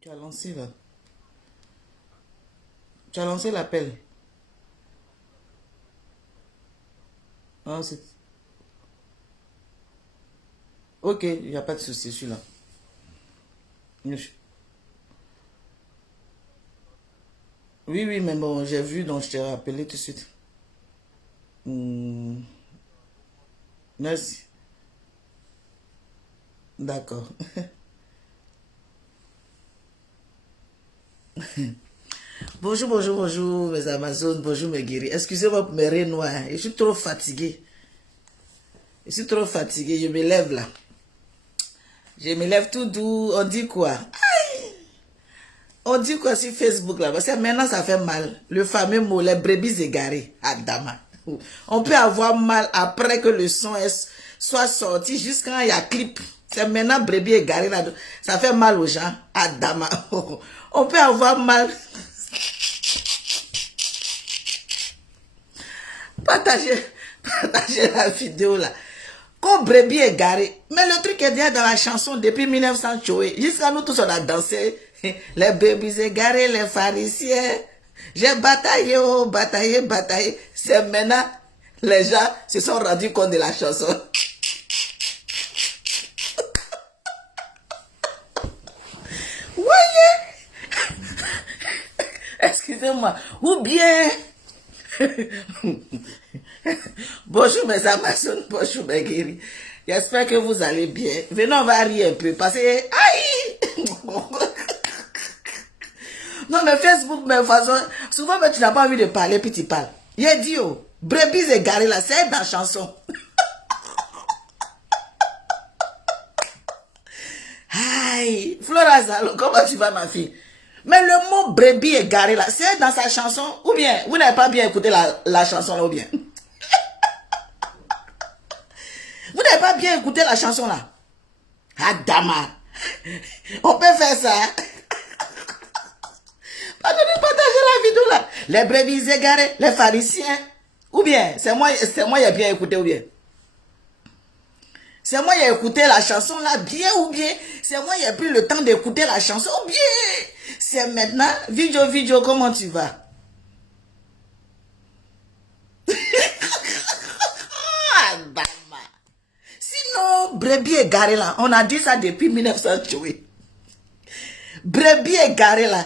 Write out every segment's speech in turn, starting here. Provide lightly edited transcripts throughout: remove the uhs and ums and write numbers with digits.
Tu as lancé là. Tu as lancé l'appel. Ah, ok, il n'y a pas de souci, celui-là. Oui, oui, mais bon, j'ai vu, donc je t'ai rappelé tout de suite. Hmm, merci. D'accord. Bonjour, bonjour, bonjour, mes Amazones, bonjour, mes guéris. Excusez-moi pour mes raies noires. Je suis trop fatigué. Je suis trop fatigué. Je me lève là. Je me lève tout doux. On dit quoi? On dit quoi sur Facebook là? Parce que maintenant ça fait mal. Le fameux mot, les brebis égarées. Adama. On peut avoir mal après que le son soit sorti jusqu'à quand il y a clip. C'est maintenant brebis égarées là. Ça fait mal aux gens. Adama. On peut avoir mal. Partagez la vidéo là. Comme brebis égaré. Mais le truc est déjà dans la chanson depuis 1900 Choé. Jusqu'à nous tous on a dansé. Les brebis égarés, les pharisiens. J'ai bataillé, oh, bataillé, bataillé. C'est maintenant, les gens se sont rendus compte de la chanson. Voyez. Excusez-moi. Ou bien... Bonjour mes Amazones, bonjour mes guéris. J'espère que vous allez bien. Venez, on va rire un peu parce que... Aïe. Non mais Facebook, mais façon... Souvent, mais tu n'as pas envie de parler, puis tu parles. J'ai dit, oh, brebis égarées là, c'est dans la chanson. Aïe, Flora Zalo, comment tu vas ma fille? Mais le mot brebis égaré là, c'est dans sa chanson ou bien vous n'avez pas bien écouté la chanson là ou bien? Vous n'avez pas bien écouté la chanson là? Adama. On peut faire ça. Pardonnez, partagez la vidéo là. Les brebis égarées, les pharisiens. Ou bien, c'est moi qui ai bien écouté ou bien? C'est moi qui ai écouté la chanson là bien ou bien? C'est moi qui ai pris le temps d'écouter la chanson ou bien? C'est maintenant, vidéo, comment tu vas? Sinon, brebis égaré là, on a dit ça depuis 1900. Brebis égaré là.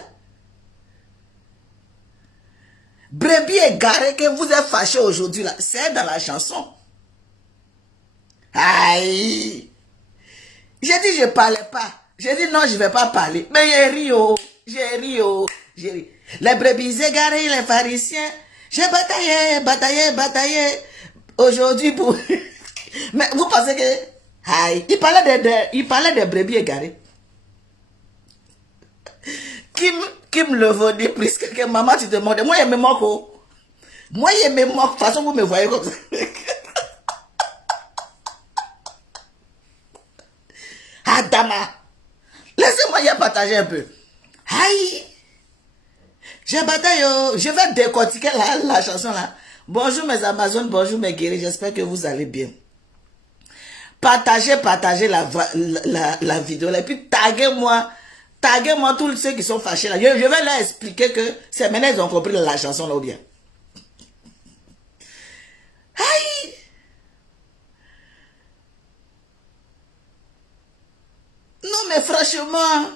Brebis égaré que vous êtes fâché aujourd'hui là, c'est dans la chanson. Aïe. J'ai dit je parlais pas. J'ai dit non, je vais pas parler. Mais j'ai ri, oh. J'ai ri, oh. J'ai ri. Les brebis égarées, les pharisiens. J'ai bataillé. Aujourd'hui pour... Mais vous pensez que... Aïe. Il parlait des brebis égarées. Qui me le vaut dire plus que maman, tu te demandes. Moi, il me moque, oh. Moi, il me moque. De toute façon, vous me voyez comme ça. Adama. Laissez-moi y partager un peu. Aïe. J'ai bataillé. Je vais décortiquer la chanson là. Bonjour mes Amazones, bonjour mes guéris. J'espère que vous allez bien. Partagez la vidéo là. Et puis taguez-moi tous ceux qui sont fâchés là. Je vais leur expliquer que c'est maintenant ils ont compris la chanson là ou bien. Aïe. Non mais franchement,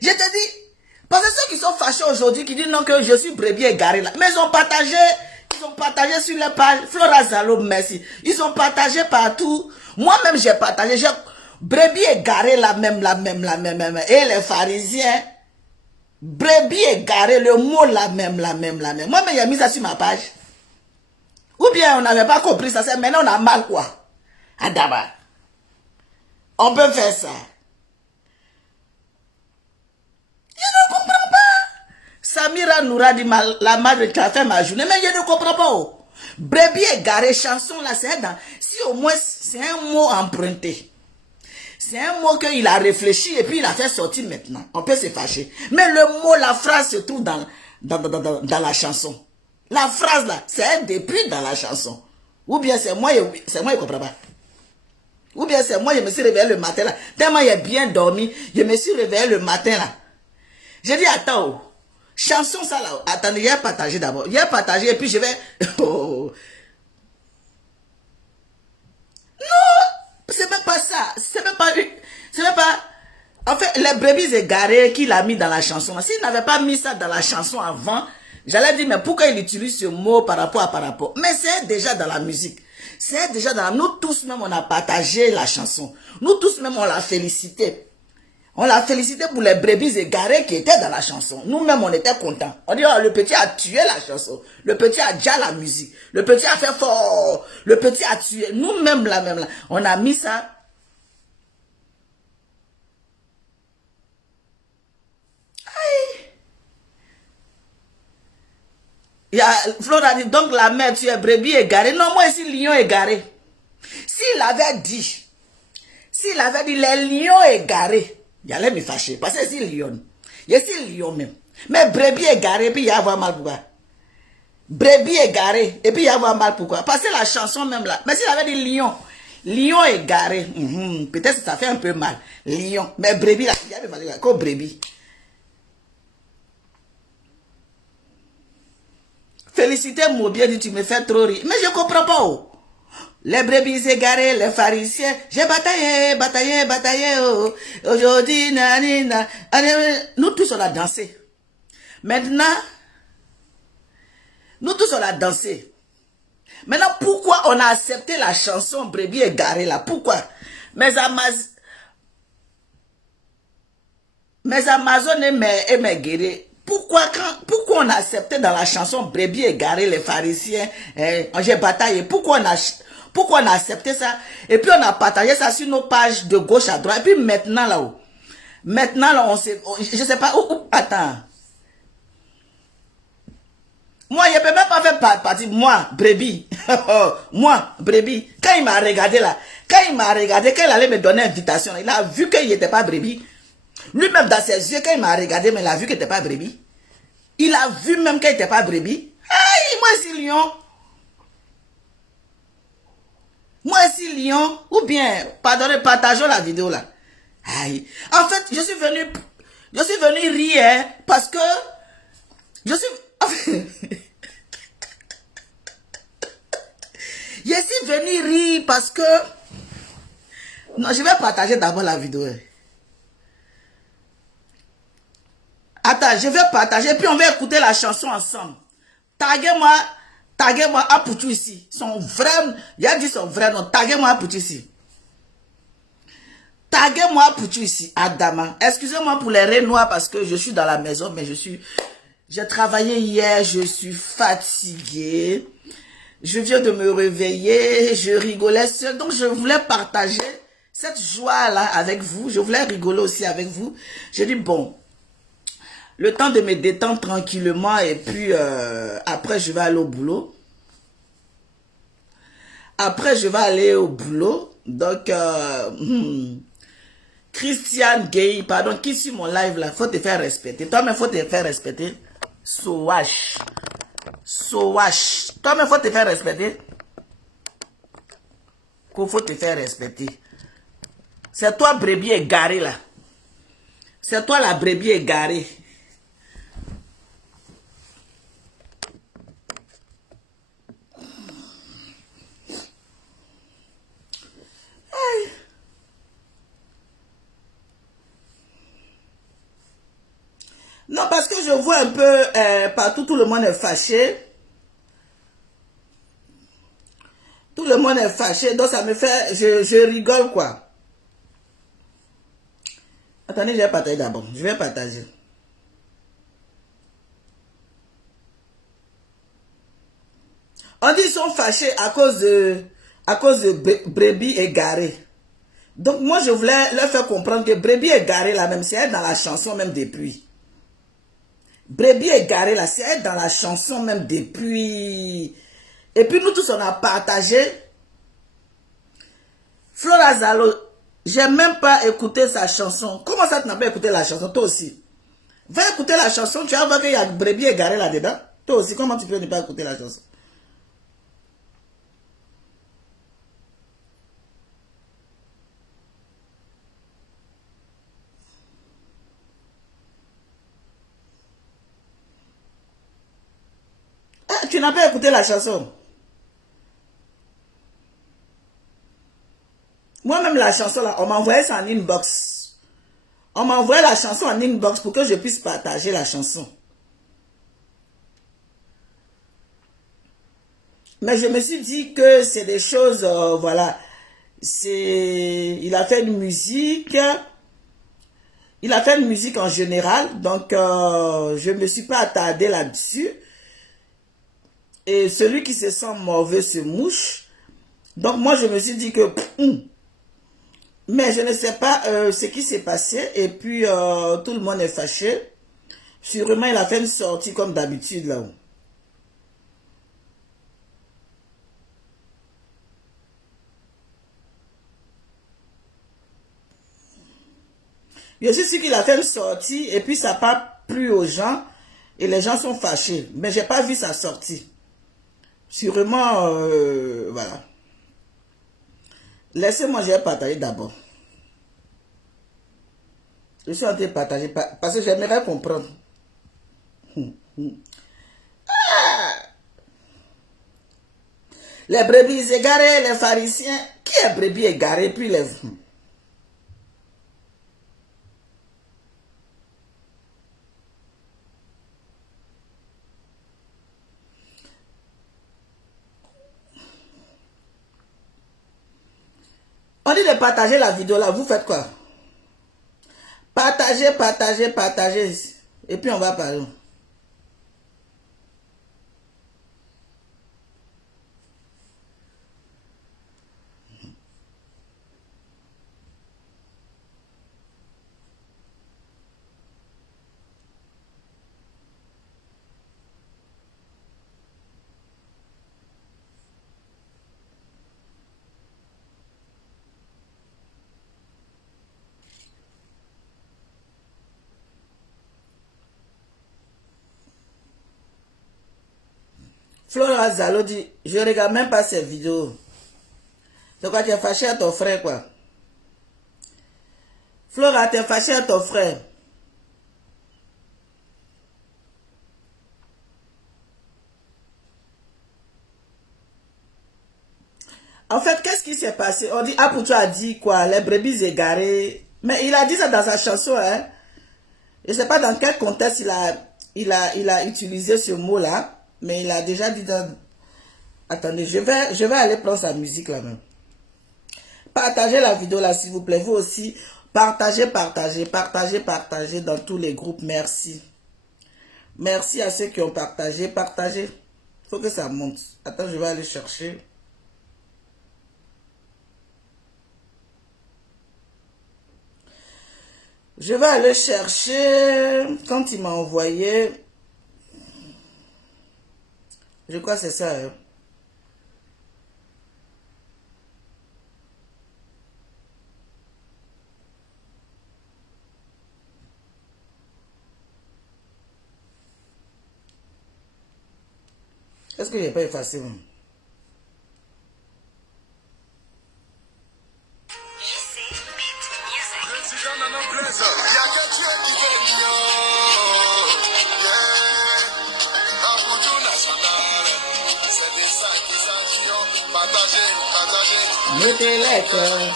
je te dis, parce que ceux qui sont fâchés aujourd'hui, qui disent non que je suis brebis égaré là, mais ils ont partagé sur les pages, Flora Zalo, merci, ils ont partagé partout, moi-même j'ai partagé, brebis égaré la même, et les pharisiens, brebis égaré, le mot la même, moi-même j'ai mis ça sur ma page, ou bien on n'avait pas compris ça, c'est maintenant on a mal quoi, Adama, on peut faire ça. Je ne comprends pas. Samira Noura dit la madre qui a fait ma journée. Mais je ne comprends pas. Oh. Brebis égaré, chanson là, c'est dans. Si au moins c'est un mot emprunté. C'est un mot qu'il a réfléchi et puis il a fait sortir maintenant. On peut se fâcher. Mais le mot, la phrase se trouve dans la chanson. La phrase là, c'est un début dans la chanson. Ou bien c'est moi, je ne comprends pas. Ou bien c'est moi, je me suis réveillé le matin là. Tellement j'ai bien dormi, je me suis réveillé le matin là. J'ai dit, attends, oh, chanson ça là. Attendez, j'ai partagé d'abord. J'ai partagé et puis je vais... Oh. Non, c'est même pas ça. C'est même pas... C'est même pas... En fait, les brebis égarés qu'il a mis dans la chanson. S'il n'avait pas mis ça dans la chanson avant, j'allais dire, mais pourquoi il utilise ce mot par rapport à par rapport? Mais c'est déjà dans la musique. C'est déjà dans la... Nous tous même, on a partagé la chanson. Nous tous même, on l'a félicité. On l'a félicité pour les brebis égarés qui étaient dans la chanson. Nous-mêmes, on était contents. On dit, oh, le petit a tué la chanson. Le petit a déjà la musique. Le petit a fait fort. Le petit a tué. Nous-mêmes, là, même là, on a mis ça. Il y a, Flora dit, donc la mère, tu es brebis égarée. Non, moi ici, lion égaré. S'il avait dit les lions égarés, il allait me fâcher. Parce que c'est lion. Il c'est lion même. Mais brebis égaré, puis il y a avoir mal pourquoi. Brebis égaré, et puis il y a avoir mal pourquoi. Parce que la chanson même là. Mais s'il avait dit lion, lion égaré, peut-être que ça fait un peu mal. Lion. Mais brebis là, il y avait fallu quoi brebis. Félicité, mon bien dit, tu me fais trop rire. Mais je ne comprends pas. Oh. Les brebis égarés, les pharisiens, j'ai bataillé, oh. Aujourd'hui, nanina. Nous tous, on a dansé. Maintenant, nous tous, on a dansé. Maintenant, pourquoi on a accepté la chanson brebis égarée là? Pourquoi? Mes Amazones et mes guerriers. Pourquoi on a accepté dans la chanson brebis égarée les pharisiens, j'ai bataillé, pourquoi on a accepté ça et puis on a partagé ça sur nos pages de gauche à droite et puis maintenant là on sait, je sais pas où attends. Moi je peux même pas faire partie, moi brebis, moi brebis, quand il m'a regardé là, quand il allait me donner invitation, il a vu qu'il n'était pas brebis. Lui-même dans ses yeux, quand il m'a regardé, mais il a vu qu'il n'était pas brebis. Il a vu même qu'il n'était pas brebis. Aïe, moi c'est lion. Moi c'est lion. Ou bien, pardonnez, partageons la vidéo là. Aïe. En fait, je suis venu rire parce que je suis venu rire parce que non, je vais partager d'abord la vidéo. Attends, je vais partager, puis on va écouter la chanson ensemble. Taguez-moi Apoutou ici. Son vrai, il a dit son vrai nom. Taguez-moi Apoutou ici. Taguez-moi Apoutou ici, Adama. Excusez-moi pour les raies noires parce que je suis dans la maison, mais j'ai travaillé hier, je suis fatiguée. Je viens de me réveiller, je rigolais seul. Donc, je voulais partager cette joie-là avec vous. Je voulais rigoler aussi avec vous. J'ai dit, bon, le temps de me détendre tranquillement et puis après je vais aller au boulot. Donc, Christiane Gay, pardon, qui suit mon live là, faut te faire respecter. Toi-même, faut te faire respecter. Sowash. Toi-même, faut te faire respecter. Faut te faire respecter. C'est toi, brebis égaré là. C'est toi la brebis égarée. Non, parce que je vois un peu partout, tout le monde est fâché. Tout le monde est fâché, donc ça me fait... Je rigole, quoi. Attendez, je vais partager d'abord. Je vais partager. On dit qu'ils sont fâchés à cause de brebis égarés. Donc, moi, je voulais leur faire comprendre que brebis égarés, là, même, c'est dans la chanson même depuis. Brebis égaré là, c'est dans la chanson même depuis. Et puis nous tous on a partagé. Flora Zalo, j'ai même pas écouté sa chanson. Comment ça tu n'as pas écouté la chanson? Toi aussi. Va écouter la chanson, tu vas voir qu'il y a brebis égaré là-dedans. Toi aussi, comment tu peux ne pas écouter la chanson? tu n'as pas écouté la chanson? Moi-même, la chanson, là, on m'a envoyé ça en inbox. On m'a envoyé la chanson en inbox pour que je puisse partager la chanson. Mais je me suis dit que c'est des choses, voilà. Il a fait une musique. Il a fait une musique en général. Donc, je ne me suis pas attardée là-dessus. Et celui qui se sent mauvais se mouche. Donc, moi, je me suis dit que... mais je ne sais pas ce qui s'est passé. Et puis, tout le monde est fâché. Sûrement, il a fait une sortie comme d'habitude là-haut. Je suis sûr qu'il a fait une sortie et puis ça n'a pas plu aux gens et les gens sont fâchés. Mais je n'ai pas vu sa sortie. Sûrement, voilà. Laissez-moi, je vais partager d'abord. Je suis en train de partager parce que j'aimerais comprendre. Les brebis égarées, les pharisiens. Qui est brebis égaré puis les... On dit de partager la vidéo là, vous faites quoi? Partagez, partagez, partagez. Et puis on va parler. Flora Zalo dit, je regarde même pas ces vidéos. C'est quoi, tu es fâché à ton frère, quoi? Flora, tu es fâché à ton frère. En fait, qu'est-ce qui s'est passé? On dit, Apoutou a dit quoi? Les brebis égarées. Mais il a dit ça dans sa chanson, hein? Je ne sais pas dans quel contexte il a utilisé ce mot-là. Mais il a déjà dit dans... Attendez, je vais aller prendre sa musique là-même. Partagez la vidéo là, s'il vous plaît. Vous aussi, partagez, partagez, partagez, partagez dans tous les groupes. Merci. Merci à ceux qui ont partagé. Partagez. Il faut que ça monte. Attends, je vais aller chercher. Je vais aller chercher. Quand il m'a envoyé. Je crois que c'est ça. Hein. Est-ce que je n'ai pas effacé? Mettez les cœurs,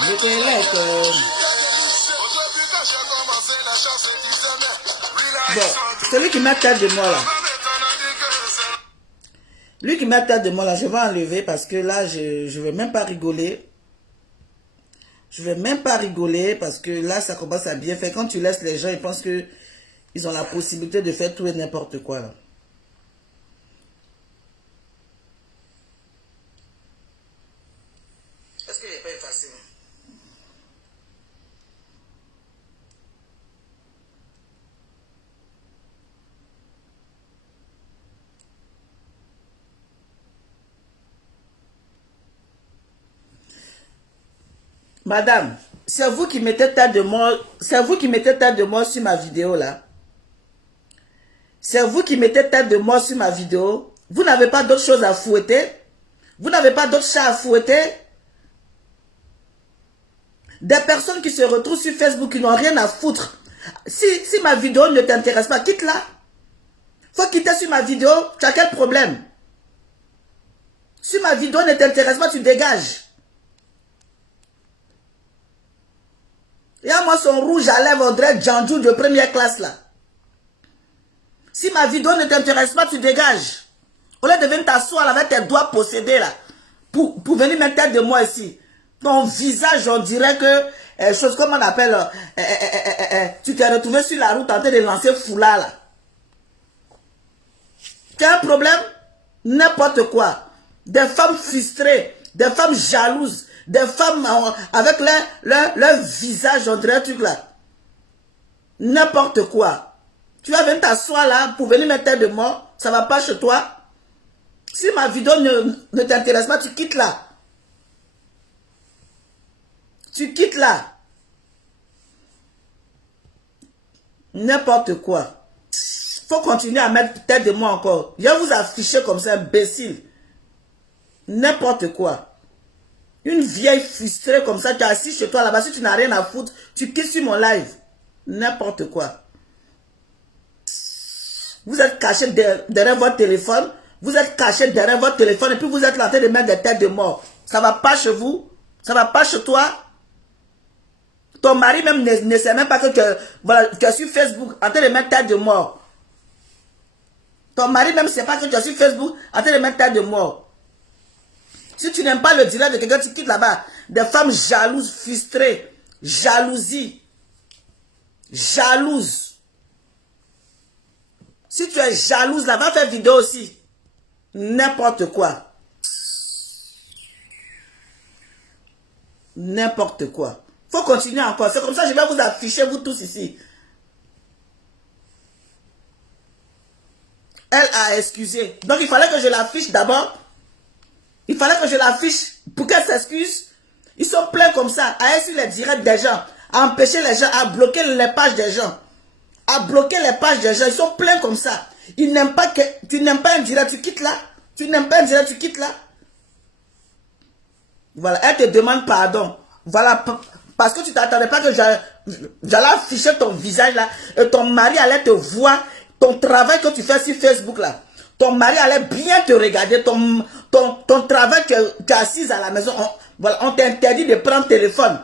mettez les cœurs. Bon, celui qui met tête de moi là. Lui qui met tête de moi là, je vais enlever parce que là, je ne vais même pas rigoler. Je vais même pas rigoler parce que là, ça commence à bien faire. Quand tu laisses les gens, ils pensent que ils ont la possibilité de faire tout et n'importe quoi là. Est-ce que j'ai pas effacé? Madame, c'est vous qui mettez tête de mort, c'est vous qui mettez tête de mort sur ma vidéo là. C'est vous qui mettez tête de mort sur ma vidéo. Vous n'avez pas d'autre chose à fouetter. Vous n'avez pas d'autre chat à fouetter. Des personnes qui se retrouvent sur Facebook qui n'ont rien à foutre. Si ma vidéo ne t'intéresse pas, quitte-la. Faut quitter sur ma vidéo. Tu as quel problème? Si ma vidéo ne t'intéresse pas, tu dégages. Et à moi, son rouge à lèvres, on dirait Djanjou de première classe là. Si ma vidéo ne t'intéresse pas, tu dégages. Au lieu de venir t'asseoir avec tes doigts possédés là, pour venir mettre tête de moi ici. Ton visage, on dirait que, chose comme on appelle, tu t'es retrouvé sur la route en train de lancer foulard là. Tu as un problème? N'importe quoi. Des femmes frustrées, des femmes jalouses, des femmes avec leur visage, on dirait un truc là. N'importe quoi. Tu vas venir t'asseoir là pour venir mettre tête de moi, ça va pas chez toi. Si ma vidéo ne t'intéresse pas, tu quittes là. Tu quittes là. N'importe quoi. Faut continuer à mettre tête de moi encore. Je vais vous afficher comme ça, imbécile. N'importe quoi. Une vieille frustrée comme ça, tu es assis chez toi là-bas, si tu n'as rien à foutre, tu quittes sur mon live. N'importe quoi. Vous êtes caché derrière votre téléphone. Vous êtes caché derrière votre téléphone et puis vous êtes en train de mettre des têtes de mort. Ça va pas chez vous? Ça va pas chez toi? Ton mari même ne sait même pas que tu es sur Facebook en train de mettre tête de mort. Ton mari même ne sait pas que tu es sur Facebook en train de mettre tête de mort. Si tu n'aimes pas le direct de quelqu'un, tu quittes là-bas. Des femmes jalouses, frustrées. Jalousie. Jalouse. Si tu es jalouse, là, va faire vidéo aussi. N'importe quoi. N'importe quoi. Faut continuer encore. C'est comme ça que je vais vous afficher, vous tous ici. Elle a excusé. Donc il fallait que je l'affiche d'abord. Il fallait que je l'affiche pour qu'elle s'excuse. Ils sont pleins comme ça, à être sur les directs des gens, à empêcher les gens, à bloquer les pages des gens. À bloquer les pages des gens. Ils sont pleins comme ça. Ils n'aiment pas que tu n'aimes pas un direct, tu quittes là. Tu n'aimes pas un direct, tu quittes là. Voilà, elle te demande pardon. Voilà, parce que tu t'attendais pas que j'allais afficher ton visage là. Et ton mari allait te voir. Ton travail que tu fais sur Facebook là. Ton mari allait bien te regarder. Ton travail, tu es assise à la maison. Voilà, on t'interdit de prendre téléphone.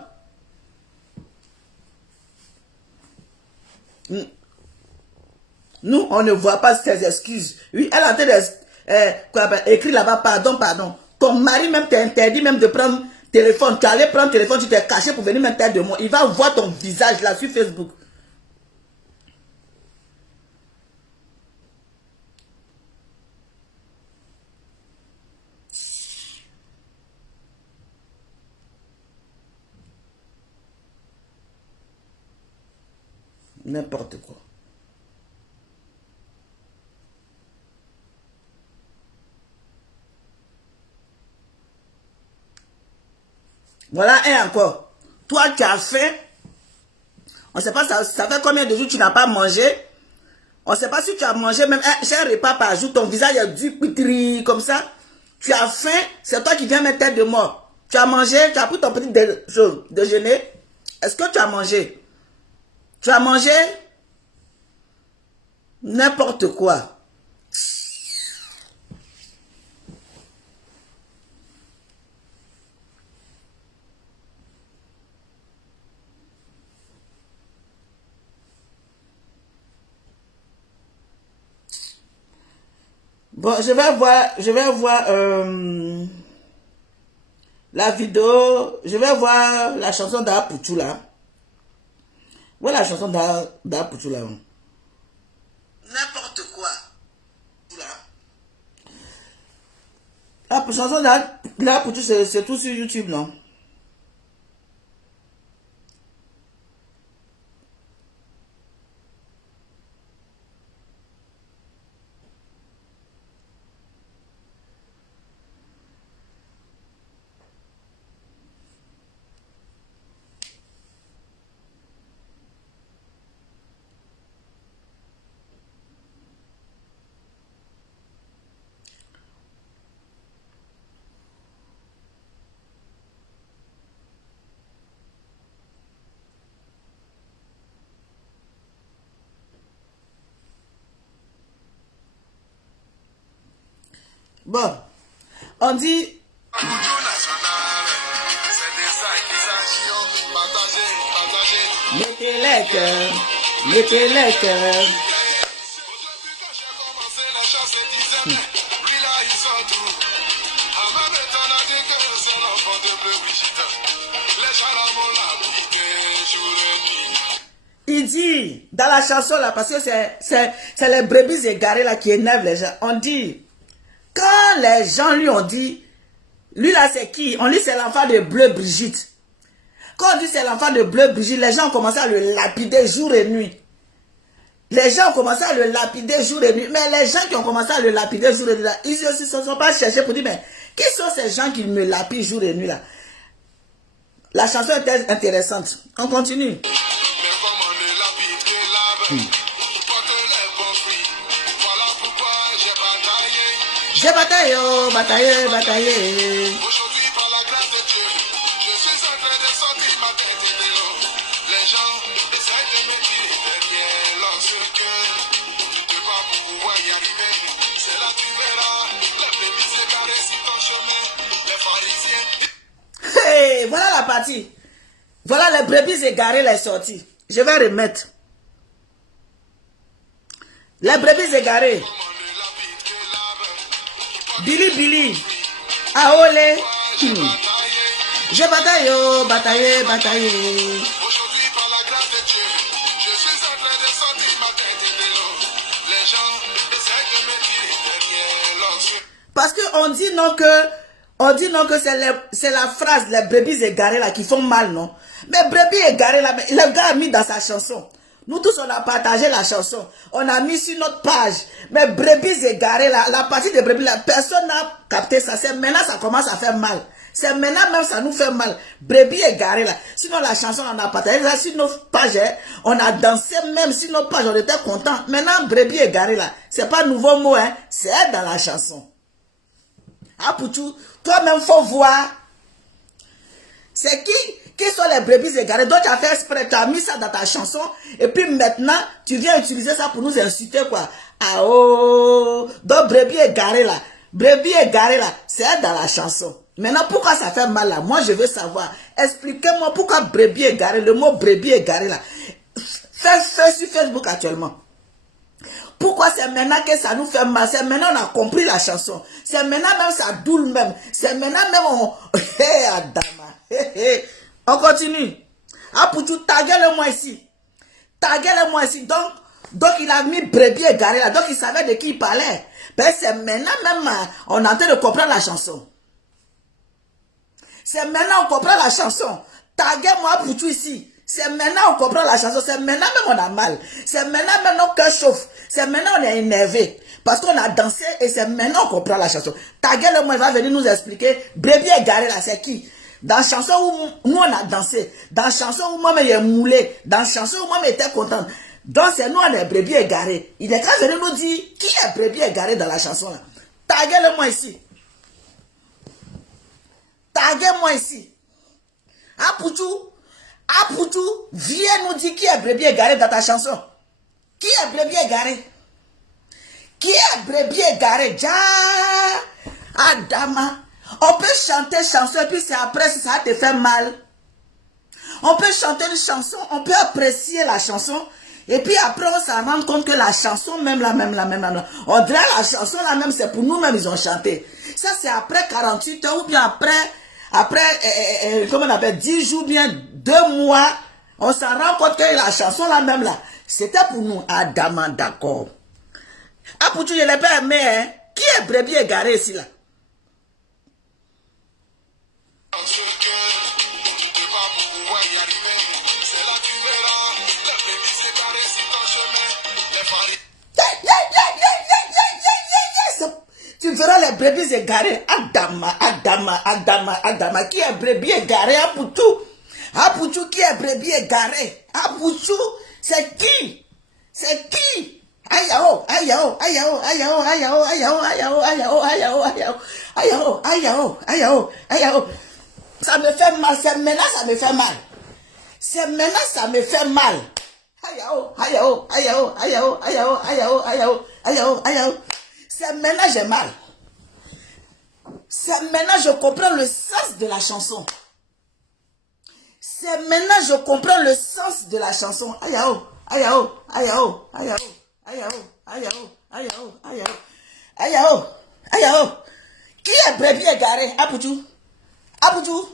Nous, on ne voit pas ces excuses. Oui, elle a écrit là-bas, pardon, pardon. Ton mari même t'a interdit même de prendre téléphone. Tu allais prendre téléphone, tu t'es caché pour venir mettre tête de moi. Il va voir ton visage là sur Facebook. N'importe quoi. Voilà un encore. Toi, tu as faim. On ne sait pas, ça fait combien de jours tu n'as pas mangé. On ne sait pas si tu as mangé même un repas par jour. Ton visage est du pitri comme ça. Tu as faim, c'est toi qui viens mettre tête de mort. Tu as mangé, tu as pris ton petit déjeuner. Est-ce que tu as mangé? Tu as mangé? N'importe quoi. Bon, je vais voir la vidéo, je vais voir la chanson d'Apoutou là. Voilà la chanson d'Apoutou là. N'importe quoi. La chanson d'Apoutou, c'est tout sur YouTube, non? Bon, on dit... Mettez les cœurs, mettez les cœurs. Il dit, dans la chanson là, parce que c'est les brebis égarées là qui énervent les gens, on dit, quand les gens lui ont dit, lui là c'est qui? On dit c'est l'enfant de Bleu Brigitte. Quand on dit c'est l'enfant de Bleu Brigitte, les gens ont commencé à le lapider jour et nuit. Les gens ont commencé à le lapider jour et nuit. Mais les gens qui ont commencé à le lapider jour et nuit, là, ils ne se sont pas cherchés pour dire, mais qui sont ces gens qui me lapident jour et nuit là? La chanson est intéressante. On continue. J'ai bataillé, oh, bataillé, bataillé. Aujourd'hui, par la grâce de Dieu, je suis en train de sortir ma tête de l'eau. Les gens essaient de me dire derrière lorsque tu ne vas pas pouvoir y arriver. C'est là que tu verras les brebis égarées sur ton chemin, les pharisiens. Hey, voilà la partie. Voilà les brebis égarées, les sorties. Je vais remettre. Les brebis égarées. Billy, Aolé, j'ai bataillé, oh, bataillé, bataillé. Aujourd'hui, par la grâce de Dieu, je suis en train de sortir ma tête de l'eau. Les gens essaient de me dire derrière. Parce qu'on dit non que c'est la phrase, les brebis égarées là qui font mal, non? Mais brebis égarées là, le gars a mis dans sa chanson. Nous tous, on a partagé la chanson. On a mis sur notre page. Mais brebis égarées, la partie des brebis, là, personne n'a capté ça. C'est maintenant ça commence à faire mal. C'est maintenant même ça nous fait mal. Brebis égarées, là. Sinon, la chanson, on a partagé ça sur nos pages. Hein. On a dansé même sur nos pages. On était contents. Maintenant, brebis égarées, là. C'est pas un nouveau mot, hein. C'est dans la chanson. Ah, Pouchou, toi-même, faut voir. C'est qui sont les brebis égarées? Donc tu as fait exprès, tu as mis ça dans ta chanson, et puis maintenant, tu viens utiliser ça pour nous insulter, quoi. Ah oh! Donc brebis égarées là, c'est dans la chanson. Maintenant, pourquoi ça fait mal là? Moi, je veux savoir. Expliquez-moi pourquoi brebis égarées, le mot brebis égarées là, fait sur Facebook actuellement. Pourquoi c'est maintenant que ça nous fait mal? C'est maintenant on a compris la chanson. C'est maintenant même ça doule même. C'est maintenant même on... Hé, Adama. On continue. Ah, Pouchou, taguez-le-moi ici. Taguez-le-moi ici. Donc, il a mis brebis égaré là. Donc, il savait de qui il parlait. Ben, c'est maintenant même, on est en train de comprendre la chanson. C'est maintenant on comprend la chanson. Taguez-moi, Pouchou, ici. C'est maintenant on comprend la chanson. C'est maintenant même on a mal. C'est maintenant même nos cœurs chauffent. C'est maintenant on est énervé. Parce qu'on a dansé et c'est maintenant on comprend la chanson. Taguez-le-moi, il va venir nous expliquer. Brebis égaré là, c'est qui? Dans la chanson où nous on a dansé, dans la chanson où moi-même j'ai moulé, dans la chanson où moi-même j'étais contente. Donc c'est nous on est brebis égarés. Il est quand même venu nous dire qui est brebis égaré dans la chanson là. Taguez-le-moi ici. Taguez-moi ici. Ah Pouchou, viens nous dire qui est brebis égaré dans ta chanson. Qui est brebis égaré? Qui est brebis égaré? Ja Adama. On peut chanter chanson et puis c'est après si ça te fait mal. On peut chanter une chanson, on peut apprécier la chanson et puis après on s'en rend compte que la chanson même la même. On dirait la chanson la même, c'est pour nous-mêmes ils ont chanté. Ça c'est après 48 heures ou bien après comment on appelle, 10 jours, bien 2 mois. On s'en rend compte que la chanson la même là, c'était pour nous. Adama, d'accord. Ah, pour tu, je l'ai pas aimé, hein. Qui est brebis égaré ici là? Tu verras les brebis égarés. Adama. Qui est brebis égaré? Apoutou, qui est brebis égaré? Apoutou, c'est qui? C'est qui? Ayao. Ça me fait mal, c'est maintenant ça me fait mal. C'est maintenant ça me fait mal. Ayao. C'est maintenant j'ai mal. Maintenant, je comprends le sens de la chanson. C'est maintenant je comprends le sens de la chanson. Ayao, ayao, ayao, ayao, ayao, ayao, ayao, ayao, ayao, ayao. Qui est brebis égaré? Apoutou. Apoutou.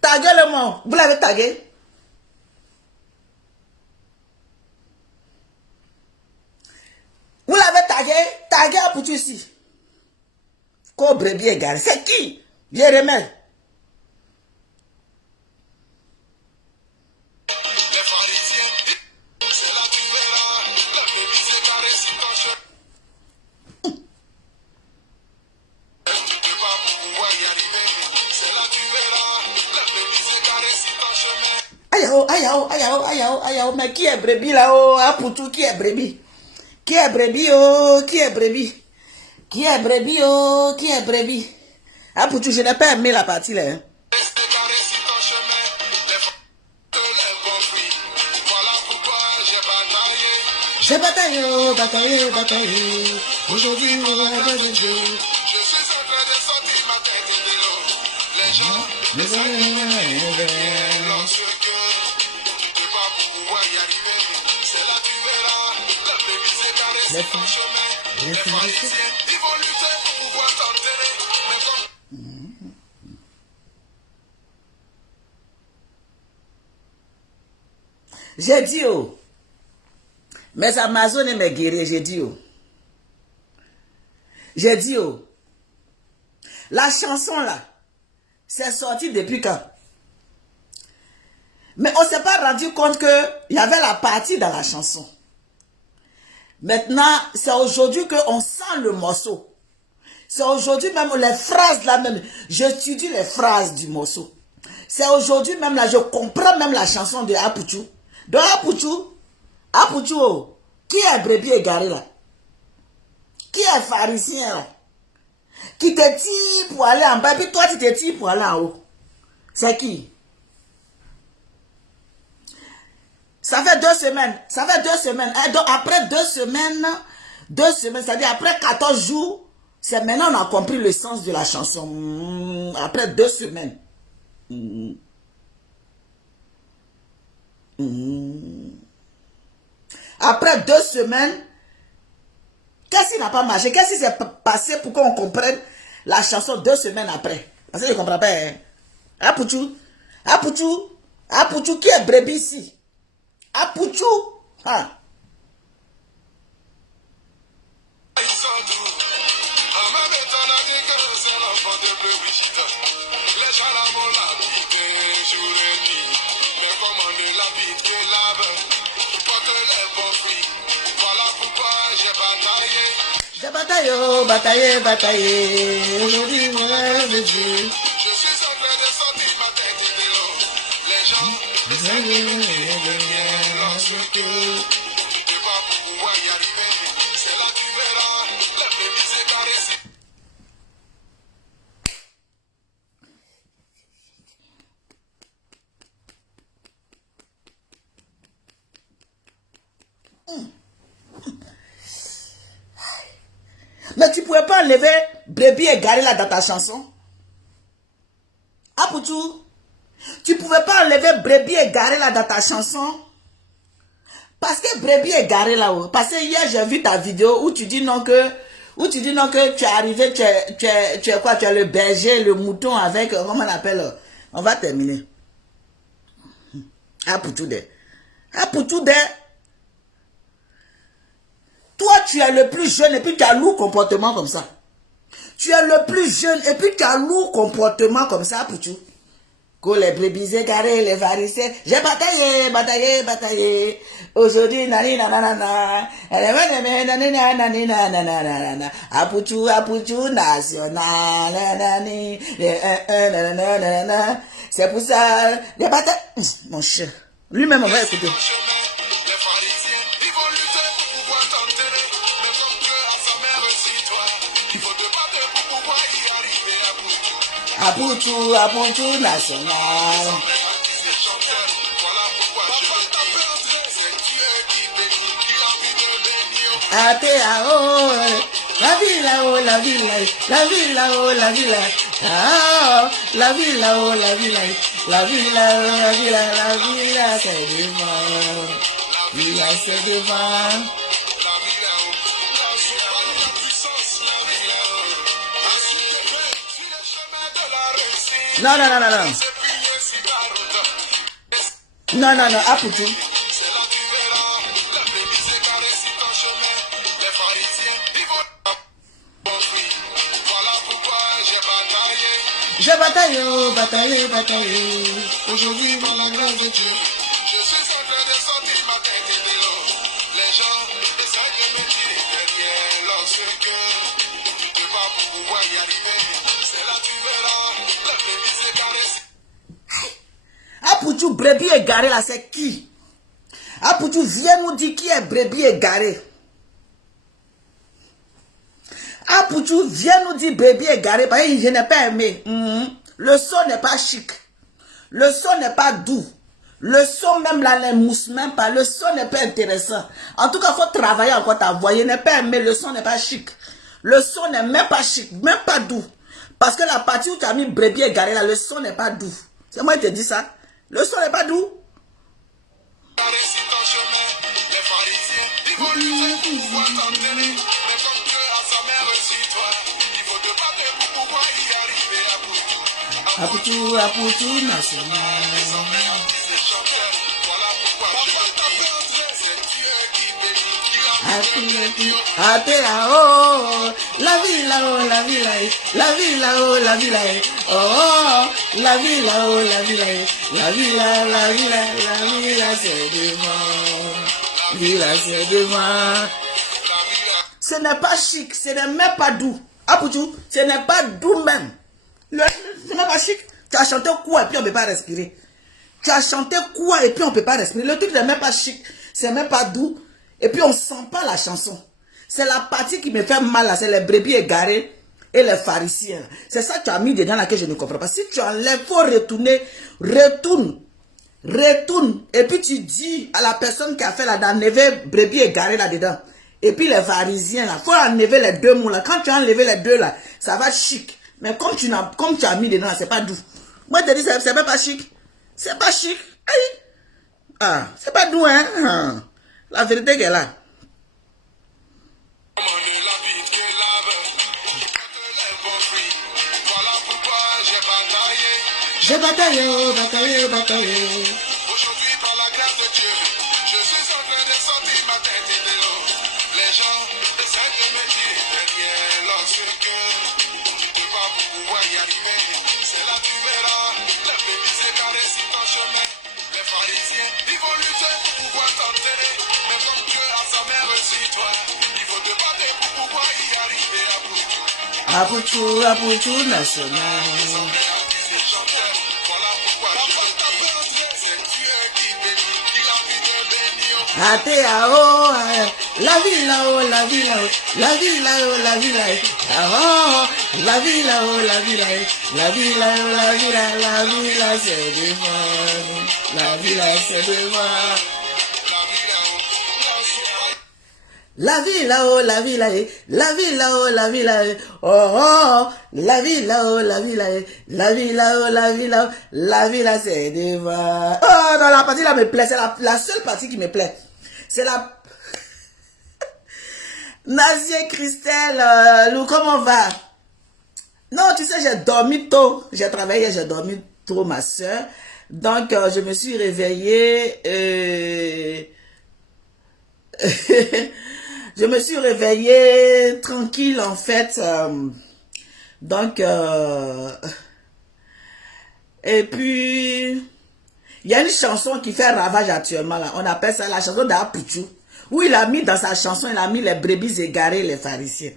Taguez le mot. Vous l'avez tagué? Vous l'avez tagué? Taguez Apoutou ici. Quoi brebis égaré? C'est qui? Jérémel. Ayao, mais qui est brebis là? Oh, Apoutou, qui est brebis? Qui est brebis? Oh, qui est brebis? Qui est brebis? Oh, qui est brebis? Apoutou, je n'ai pas aimé la partie là. Hein. J'ai bataillé, bataillé, bataillé. Aujourd'hui, je suis en train de sortir ma tête de l'eau. Les gens, les amis, lorsque tu te bats pour pouvoir y arriver, c'est là tu verras. Le bébé s'est carré sur ton chemin. Les pharisiens, ils vont lutter pour pouvoir t'enterrer. Mais comme... J'ai dit, oh. Mes Amazones et mes guerriers, j'ai dit, oh. J'ai dit, oh. La chanson là, c'est sorti depuis quand? Mais on ne s'est pas rendu compte qu'il y avait la partie dans la chanson. Maintenant, c'est aujourd'hui qu'on sent le morceau. C'est aujourd'hui même les phrases là même. J'étudie les phrases du morceau. C'est aujourd'hui même là, je comprends même la chanson de Apoutou. Donc Apoutou, oh, qui est brebis égaré là? Qui est pharisien là? Qui te tire pour aller en bas, puis toi tu te tires pour aller en haut. C'est qui? Ça fait 2 semaines. Ça fait 2 semaines. Et donc après 2 semaines, c'est-à-dire après 14 jours, c'est maintenant on a compris le sens de la chanson. Après 2 semaines. Après 2 semaines, qu'est-ce qui n'a pas marché? Qu'est-ce qui s'est passé pour qu'on comprenne la chanson 2 semaines après? Parce que je ne comprends pas. Hein? Apoutou, qui est brebis ici? Apoutou, ah. J'ai bataillé, bataillé, bataillé. Aujourd'hui, je suis en train de sortir ma tête de l'eau. Les gens, les amis, lorsque tu te bats pour pouvoir y arriver, c'est là tu verras. Le bébé s'est caressé. Mais tu ne pouvais pas enlever brebis égaré là dans ta chanson? Apoutou, tu ne pouvais pas enlever brebis égaré là dans ta chanson? Parce que brebis égaré là-haut. Parce que hier j'ai vu ta vidéo où tu dis non que, tu es arrivé, tu es quoi? Tu es le berger, le mouton avec, comment on appelle? On va terminer. Apoutou de. Toi, tu es le plus jeune et puis tu as lourd comportement comme ça. Tu es le plus jeune et puis tu as lourd comportement comme ça, Apoutou. Que les brebis égarés, les pharisiens. J'ai bataillé, bataillé, bataillé. Aujourd'hui, nanana. Apoutou, national. C'est pour ça. Les batailles. Mon cher. Lui-même, on va écouter. Apoutou national. Atéao. La vie là-haut, la vie là, la vie là-haut, la vie là. Ah, la vie là-haut, la vie là, la vie là, la vie là, la vie là, c'est devant. La vie là, c'est devant. Non, non, non, non, non. Non, non, non, Apoutou. J'ai bataillé, bataillé, bataillé. Aujourd'hui, dans la grâce de Dieu. Je suis en train de sortir ma tête de l'eau. Les gens essaient de me tirer derrière lorsque tu ne peux pas pouvoir y arriver. C'est là tu verras, la bébé s'est garée. Apoutou, brebis égaré là, c'est qui? Apoutou, viens nous dire qui est brebis égaré. Apoutou, viens nous dire brebis égaré, parce que je n'ai pas aimé. Le son n'est pas chic. Le son n'est pas doux. Le son même là, les mousses même pas. Le son n'est pas intéressant. En tout cas, il faut travailler encore ta voix. Je n'ai pas aimé, le son n'est pas chic. Le son n'est même pas chic, même pas doux. Parce que la partie où tu as mis brebis égaré là, le son n'est pas doux. C'est moi qui te dis ça. Le son n'est pas doux. Apoutou, Apoutou, national. Até là-haut, la vie là-haut, la vie là-haut, la vie là-haut, la vie là-haut, oh, la vie là-haut, la vie là-haut, la vie là, la vie là, la vie là, c'est devant, la vie là, c'est devant. Ce n'est pas chic, ce n'est même pas doux. Apoutou, ce n'est pas doux même. Ce n'est pas chic. Tu as chanté quoi et puis on ne peut pas respirer. Tu as chanté quoi et puis on ne peut pas respirer. Le truc n'est même pas chic, c'est même pas doux. Et puis on ne sent pas la chanson. C'est la partie qui me fait mal là, c'est les brebis égarés et les pharisiens. C'est ça que tu as mis dedans là que je ne comprends pas. Si tu enlèves, il faut retourner, retourne. Et puis tu dis à la personne qui a fait là d'enlever brebis égarés là-dedans. Et puis les pharisiens là, il faut enlever les deux mots là. Quand tu as enlevé les deux là, ça va chic. Mais comme tu as mis dedans, c'est pas doux. Moi, je te dis, c'est même pas chic. C'est pas chic. Aïe. Ah, c'est pas doux, hein. La vérité qu'elle est là. J'ai bataillé, bataillé, bataillé. Aujourd'hui, par la grâce de Dieu, je suis en train de sortir ma tête de l'eau. Les gens essaient de me tirer derrière lorsque pouvoir y arriver, c'est là tu verras, la bébé s'est garée sur ton chemin. Les pharisiens, ils vont lutter pour pouvoir t'enterrer, mais comme Dieu a sa mère sur toi, il faut te battre pour pouvoir y arriver à bout. Apoutou, national. Até là-haut, la vie là-haut, la vie là-haut, la vie là-haut, la vie là-haut, la vie là-haut, la vie là-haut, la vie là-haut, la vie là, la vie là, c'est devant, la vie là, c'est devant. La vie là-haut, la vie là-haut, la vie là-haut, la vie là-haut, oh, la vie là-haut, la vie là-haut, la vie là-haut, la vie là-haut, la vie là, c'est devant. Oh non, la partie là me plaît, c'est la seule partie qui me plaît. C'est la... Nazie Christelle, comment on va? Non, tu sais, j'ai dormi tôt. J'ai travaillé, j'ai dormi tôt, ma soeur. Donc, je me suis réveillée. Je me suis réveillée tranquille, en fait. Donc, et puis... Il y a une chanson qui fait ravage actuellement, là. On appelle ça la chanson d'Apoutou. Où il a mis dans sa chanson, il a mis les brebis égarées, les pharisiens.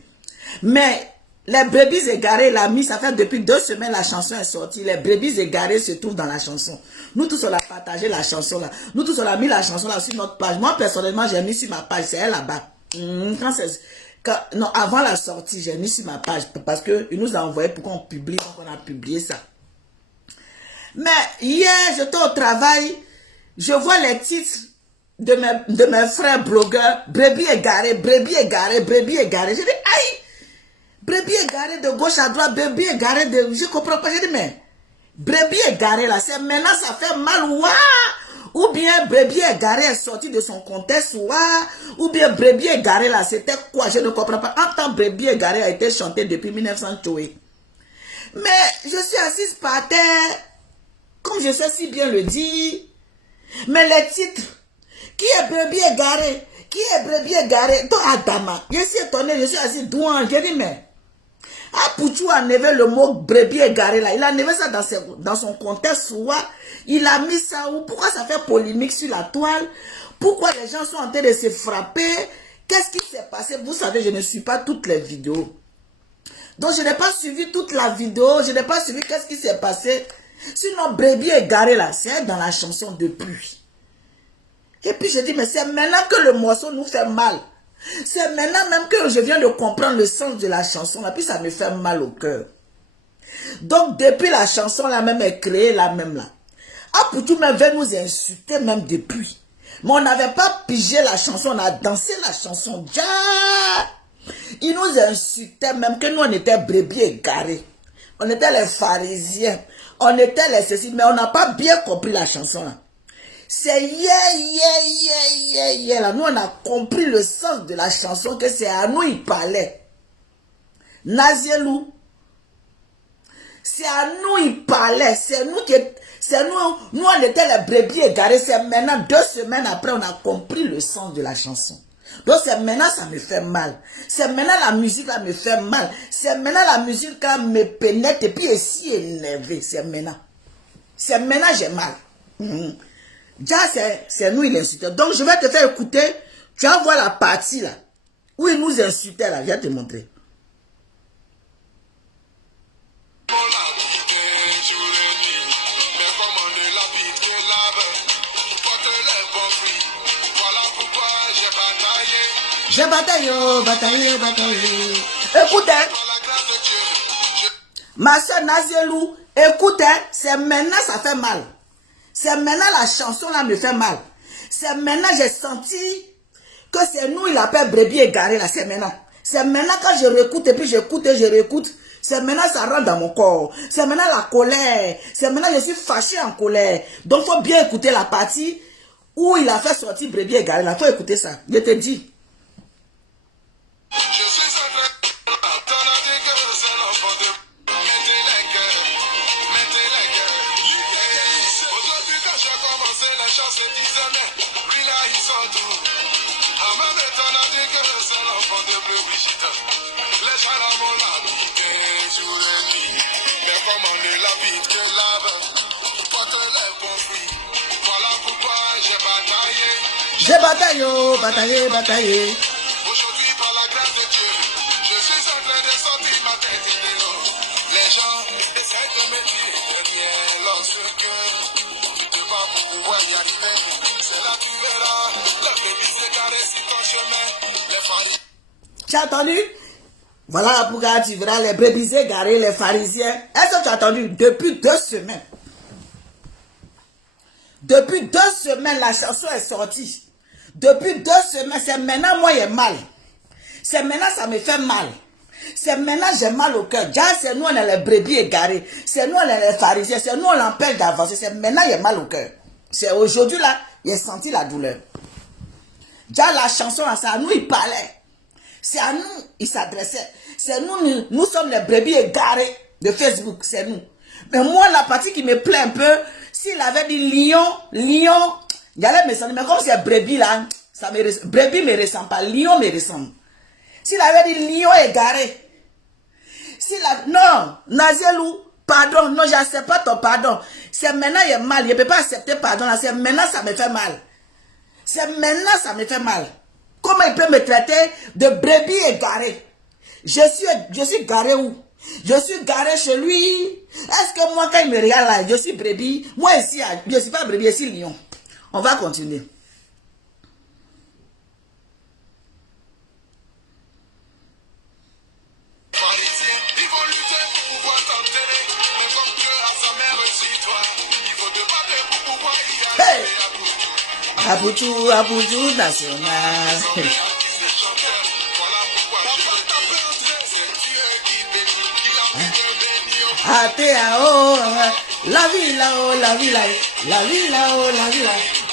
Mais les brebis égarées, il a mis, ça fait depuis 2 semaines, la chanson est sortie. Les brebis égarées se trouvent dans la chanson. Nous tous, on a partagé la chanson là. Nous tous, on a mis la chanson là sur notre page. Moi, personnellement, j'ai mis sur ma page. C'est elle là-bas. Non, avant la sortie, j'ai mis sur ma page. Parce qu'il nous a envoyé pour qu'on publie. Donc, on a publié ça. Mais hier, j'étais au travail, je vois les titres de mes frères blogueurs, brebis égarés, brebis égarés, brebis égarés. Je dis, aïe, Brebis égaré de gauche à droite, brebis égaré de... Je comprends pas, j'ai dit, mais... Brebis égaré là, c'est maintenant ça fait mal, ouah! Ou bien brebis égaré est sorti de son contexte, ouah! Ou bien brebis égaré là, c'était quoi? Je ne comprends pas. En tant brebis égaré a été chanté depuis 1900 Choué. Mais je suis assise par terre, comme je sais si bien le dire. Mais les titres, qui est brebis égaré? Qui est brebis égaré? Donc Adama, je suis étonné, je suis assise douane, j'ai dit mais... Ah, Pouchou a enlevé le mot brebis égaré là. Il a enlevé ça dans son contexte. Soit il a mis ça où? Pourquoi ça fait polémique sur la toile? Pourquoi les gens sont en train de se frapper? Qu'est-ce qui s'est passé? Vous savez, je ne suis pas toutes les vidéos. Donc, je n'ai pas suivi toute la vidéo. Je n'ai pas suivi qu'est-ce qui s'est passé. Sinon, brebis égaré là, c'est dans la chanson de pluie. Et puis, je dis, mais c'est maintenant que le morceau nous fait mal. C'est maintenant même que je viens de comprendre le sens de la chanson. Et puis ça me fait mal au cœur. Donc depuis la chanson la même est créée la même là. Ah pour tout même veut nous insulter même depuis. Mais on n'avait pas pigé la chanson. On a dansé la chanson. Ja! Il nous insultait même que nous on était brebis égarés. On était les pharisiens. On était les ceci. Mais on n'a pas bien compris la chanson là. C'est là. Nous, on a compris le sens de la chanson, que c'est à nous, il parlait. Nazielou. C'est à nous, il parlait. C'est nous qui... Nous, on était les brebis égarés. C'est maintenant, 2 semaines après, on a compris le sens de la chanson. Donc, c'est maintenant, ça me fait mal. C'est maintenant, la musique, là, me fait mal. C'est maintenant, la musique, là, me pénètre. Et puis, ici, énervé. C'est maintenant. C'est maintenant, j'ai mal. Déjà, c'est nous, il insultait. Donc, je vais te faire écouter. Tu vas voir la partie, là, où il nous insultait, là. Je vais te montrer. J'ai bataillé. Écoutez. Ma soeur Nazielou, écoutez, c'est maintenant, ça fait mal. C'est maintenant la chanson là me fait mal. C'est maintenant j'ai senti que c'est nous il appelle brebis égaré là. C'est maintenant. C'est maintenant quand je réécoute et puis j'écoute et je réécoute. C'est maintenant ça rentre dans mon corps. C'est maintenant la colère. C'est maintenant je suis fâché en colère. Donc faut bien écouter la partie où il a fait sortir brebis égaré là. Faut écouter ça. Je te dis. J'ai bataillé. Aujourd'hui, par la grâce de Dieu, je suis en train de sortir ma tête de l'eau. Les gens essaient de me dire rien lorsque tu te bats pour pouvoir y arriver. C'est là que tu verras le brebis égaré sur ton chemin. Les pharisiens. Tu as entendu? Voilà pourquoi tu verras les brebis égarés, les pharisiens. Est-ce que tu as entendu? Depuis 2 semaines. Depuis 2 semaines, la chanson est sortie. Depuis 2 semaines, c'est maintenant moi j'ai mal. C'est maintenant ça me fait mal. C'est maintenant j'ai mal au cœur. Déjà c'est nous on est les brebis égarés. C'est nous on est les pharisiens. C'est nous on l'empêche d'avancer. C'est maintenant j'ai mal au cœur. C'est aujourd'hui là, j'ai senti la douleur. Déjà la chanson là, c'est à nous il parlait. C'est à nous il s'adressait. C'est nous sommes les brebis égarés de Facebook. C'est nous. Mais moi la partie qui me plaît un peu, s'il avait dit lion, il allait me sentir, mais comme c'est brebis là, brebis me ressemble pas, lion me ressemble. S'il avait dit lion égaré, non, Nazielou, pardon, non, j'accepte pas ton pardon. C'est maintenant il est mal, je ne peux pas accepter pardon là, c'est maintenant ça me fait mal. C'est maintenant ça me fait mal. Comment il peut me traiter de brebis égaré? Je suis garé où? Je suis garé chez lui. Est-ce que moi, quand il me regarde là, je suis brebis? Moi ici, je ne suis pas brebis, je suis lion. On va continuer. Hey! Aboutou national. Athéao, la vie là-haut, la vie là, la vie là-haut, la vie là.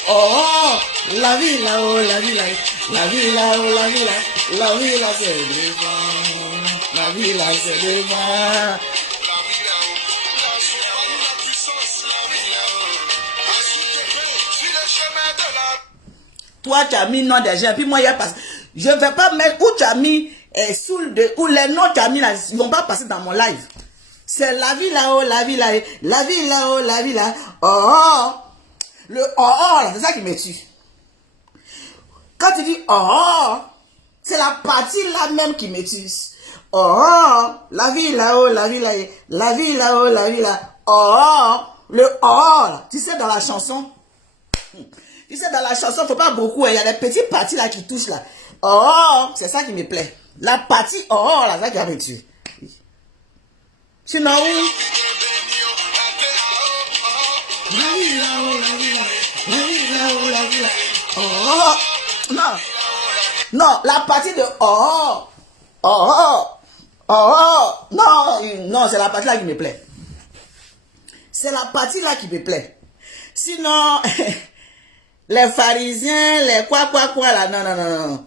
Oh, la vie là-haut, la vie là, la vie là-haut, la vie là, la vie là c'est devant, la vie là c'est devant. Toi, tu as mis nom des gens, puis moi, il y a pas. Je ne vais pas mettre où tu as mis où les noms tu as mis là, ils ne vont pas passer dans mon live. C'est la vie là-haut, la vie là-haut, la vie là-haut, la vie là. Oh, le oh, c'est ça qui me tue. Quand tu dis oh, c'est la partie là même qui me tue. Oh, la vie là-haut, la vie là-haut, la vie là-haut, la vie là. Oh, le oh, tu sais dans la chanson. Tu sais, dans la chanson, il ne faut pas beaucoup. Il y a des petites parties là qui touchent là. Oh, c'est ça qui me plaît. La partie oh, là, ça qui va me tuer. Sinon, oui. Oh, non. Non, la partie de oh, oh, oh, non, non, c'est la partie là qui me plaît. C'est la partie là qui me plaît. Sinon, les pharisiens, les quoi, là, non, non, non, non.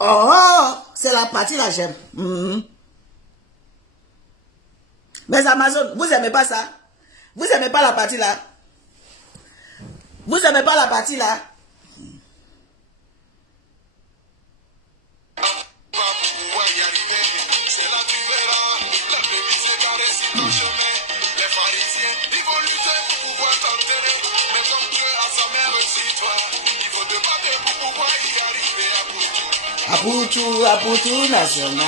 Oh, c'est la partie là, j'aime. Mais Amazon, vous aimez pas ça? Vous aimez pas la partie là? Vous aimez pas la partie là? Apoutou national.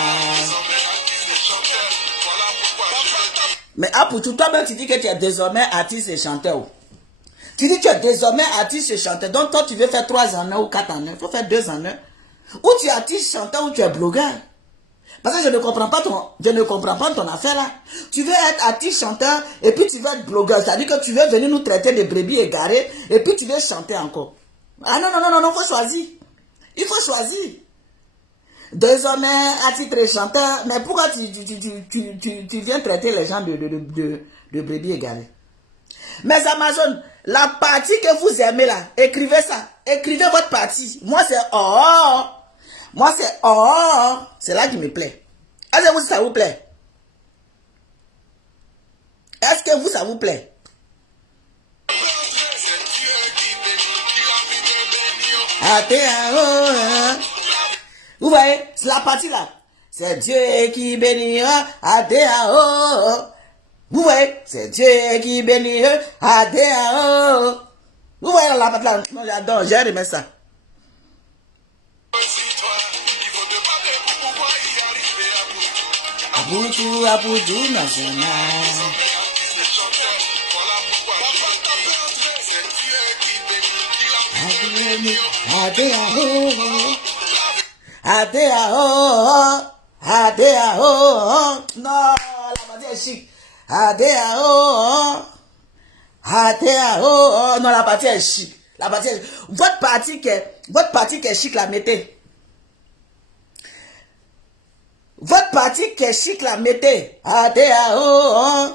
Mais Apoutou, toi-même tu dis que tu es désormais artiste et chanteur. Tu dis que tu es désormais artiste et chanteur. Donc toi tu veux faire 3 en 1 ou 4 en 1. Il faut faire 2 en 1. Ou tu es artiste chanteur ou tu es blogueur. Parce que je ne comprends pas ton affaire là. Tu veux être artiste chanteur et puis tu veux être blogueur. C'est-à-dire que tu veux venir nous traiter de brebis égarées et puis tu veux chanter encore. Ah non, non, non, non, non, il faut choisir. Il faut choisir. Désormais, à titre chanteur, mais pourquoi tu viens traiter les gens de brebis égarés? Mais Amazon, la partie que vous aimez là, écrivez ça. Écrivez votre partie. Moi, c'est oh. Moi, c'est oh. C'est là qui me plaît. Est-ce que vous, ça vous plaît? Est-ce que vous, ça vous plaît? Vous voyez, c'est la partie là. C'est Dieu qui bénira Adéao. Vous voyez, c'est Dieu qui bénira Adéao. Vous voyez la partie là. Moi j'adore, j'ai aimé ça. Apoutou national. Adéao. Non, la partie est chic. Adéao. Non, la partie est chic. La partie est... Votre partie qui est chic, la mettez. Votre partie qui est chic, la mettez. Adéao.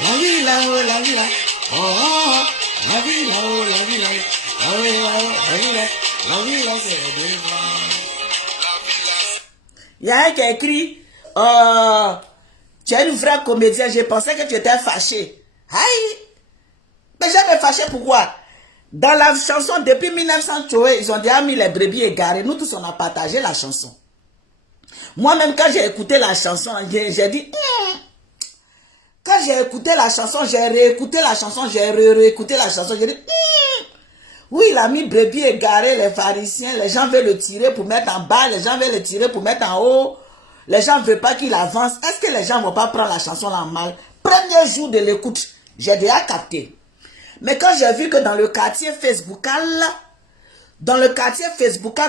La vie là-haut, la vie là. Oh, la vie là-haut, la vie là. La vie là, la vie là, c'est devant. Il y a un qui a écrit, tu es une vraie comédienne, je pensais que tu étais fâché. Aïe! Mais je me fâché pourquoi? Dans la chanson, depuis 1900, ils ont déjà mis les brebis égarées. Nous tous, on a partagé la chanson. Moi-même, quand j'ai écouté la chanson, j'ai dit, quand j'ai écouté la chanson, j'ai réécouté la chanson, j'ai réécouté la chanson, j'ai dit, oui, il a mis brebis égarées, les pharisiens, les gens veulent le tirer pour mettre en bas, les gens veulent le tirer pour mettre en haut. Les gens ne veulent pas qu'il avance. Est-ce que les gens ne vont pas prendre la chanson en mal? Premier jour de l'écoute, j'ai déjà capté. Mais quand j'ai vu que dans le quartier Facebookal,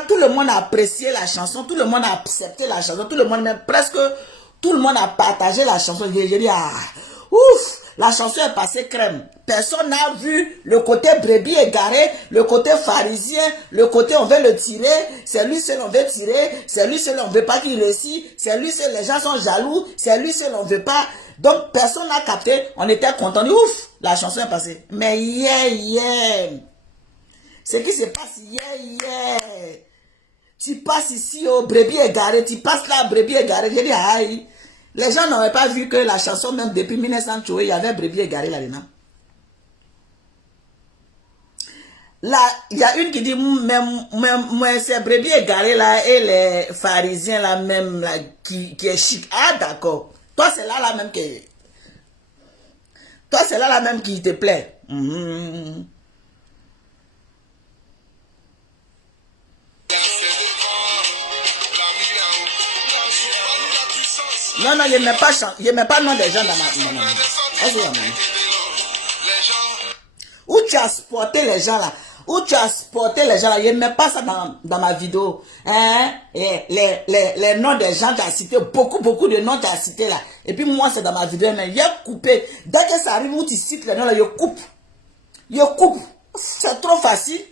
tout le monde a apprécié la chanson, tout le monde a accepté la chanson, tout le monde, même presque tout le monde a partagé la chanson. J'ai dit, ah, ouf, La chanson est passée crème. Personne n'a vu le côté brebis égaré, le côté pharisien, le côté on veut le tirer, c'est lui seul on veut tirer, c'est lui seul on veut pas qu'il réussisse, c'est lui seul les gens sont jaloux, c'est lui seul on veut pas. Donc personne n'a capté, on était content, ouf, la chanson est passée. Mais ce qui se passe tu passes ici au brebis égaré, tu passes là brebis égaré, j'ai dit aïe. Les gens n'avaient pas vu que la chanson, même depuis 1900, il y avait brebis égaré là-dedans. Là, il y a une qui dit, mais c'est brebis égaré là, et les pharisiens là même, là, qui est chic. Ah, d'accord. Toi, c'est là même que... Toi, c'est là même qui te plaît. Non, je n'aimais pas le nom des gens dans ma... Où tu as sporté les gens là? Où tu as sporté les gens là? Je n'aimais pas ça dans ma vidéo. Hein? Et les noms des gens, tu as cité beaucoup de noms, tu as cité là. Et puis moi, c'est dans ma vidéo, mais il a coupé. Dès que ça arrive où tu cites les noms là, je coupe. C'est trop facile.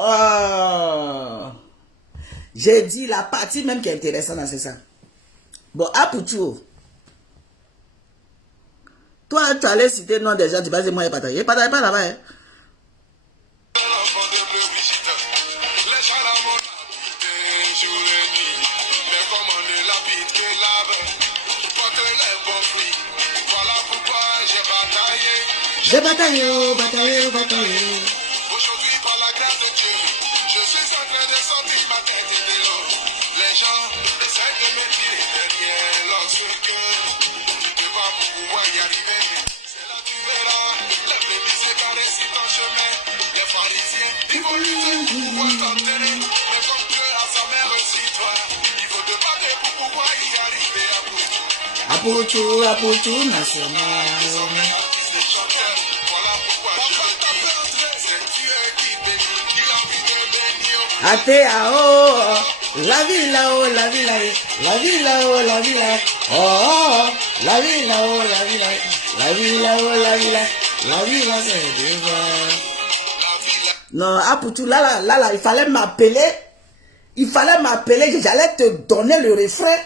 Ah, j'ai dit la partie même qui est intéressante, c'est ça. Bon, Apoutou, toi, tu allais citer le nom des gens, tu vas dire moi, il n'est pas là-bas. Hein? J'ai bataillé. Aujourd'hui, par la grâce de Dieu, je suis en train de sortir ma tête de l'eau. Les gens essaient de me tirer derrière lorsque tu te bats pour pouvoir y arriver. C'est là que tu verras les brebis séparés sur ton chemin. Les pharisiens, ils vont lutter pour pouvoir t'enterrer. Mais comme Dieu a sa mère aussi, toi, il faut te battre pour pouvoir y arriver à Apoutou, national. La vie là-haut, la vie là-haut, la vie là-haut, la vie là-haut, oh, la vie là-haut, la vie là-haut, la vie là-haut, la vie là, la vie là, c'est devant. Non, Apoutou, là, il fallait m'appeler, j'allais te donner le refrain.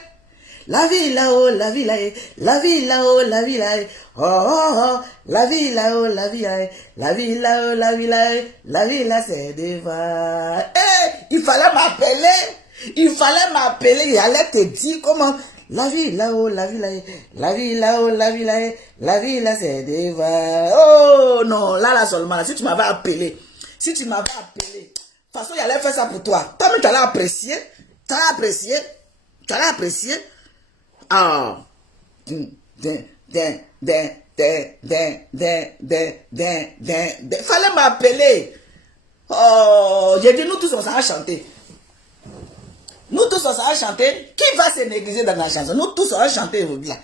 La vie là-haut, la vie là-haut, la vie là-haut, la vie là-haut, oh, la vie là-haut, la vie là-haut, la vie là-haut, la vie là-haut, la vie là, c'est devant. Il fallait m'appeler, j'allais te dire comment, la vie là-haut, la vie là-haut, la vie là-haut, la vie là-haut, la vie là, c'est devant. Oh non, là seulement, là, si tu m'avais appelé, de toute façon, j'allais faire ça pour toi. Toi-même, tu allais apprécier, Ah, fallait m'appeler. Oh, j'ai dit nous tous on s'en chanter. Qui va se négliger dans la chanson? Nous tous on va chanter aujourd'hui là.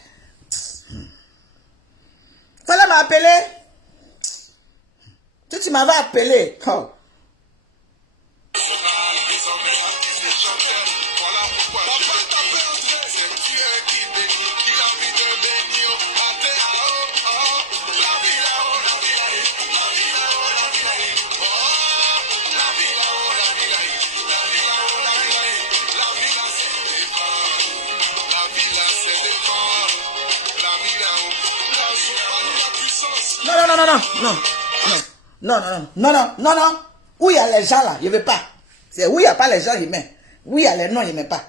Fallait m'appeler. Si tu m'avais appelé. Oh. Non. Où il y a les gens là, il ne veut pas. C'est où il n'y a pas les gens, il met. Où il y a les noms, il ne met pas.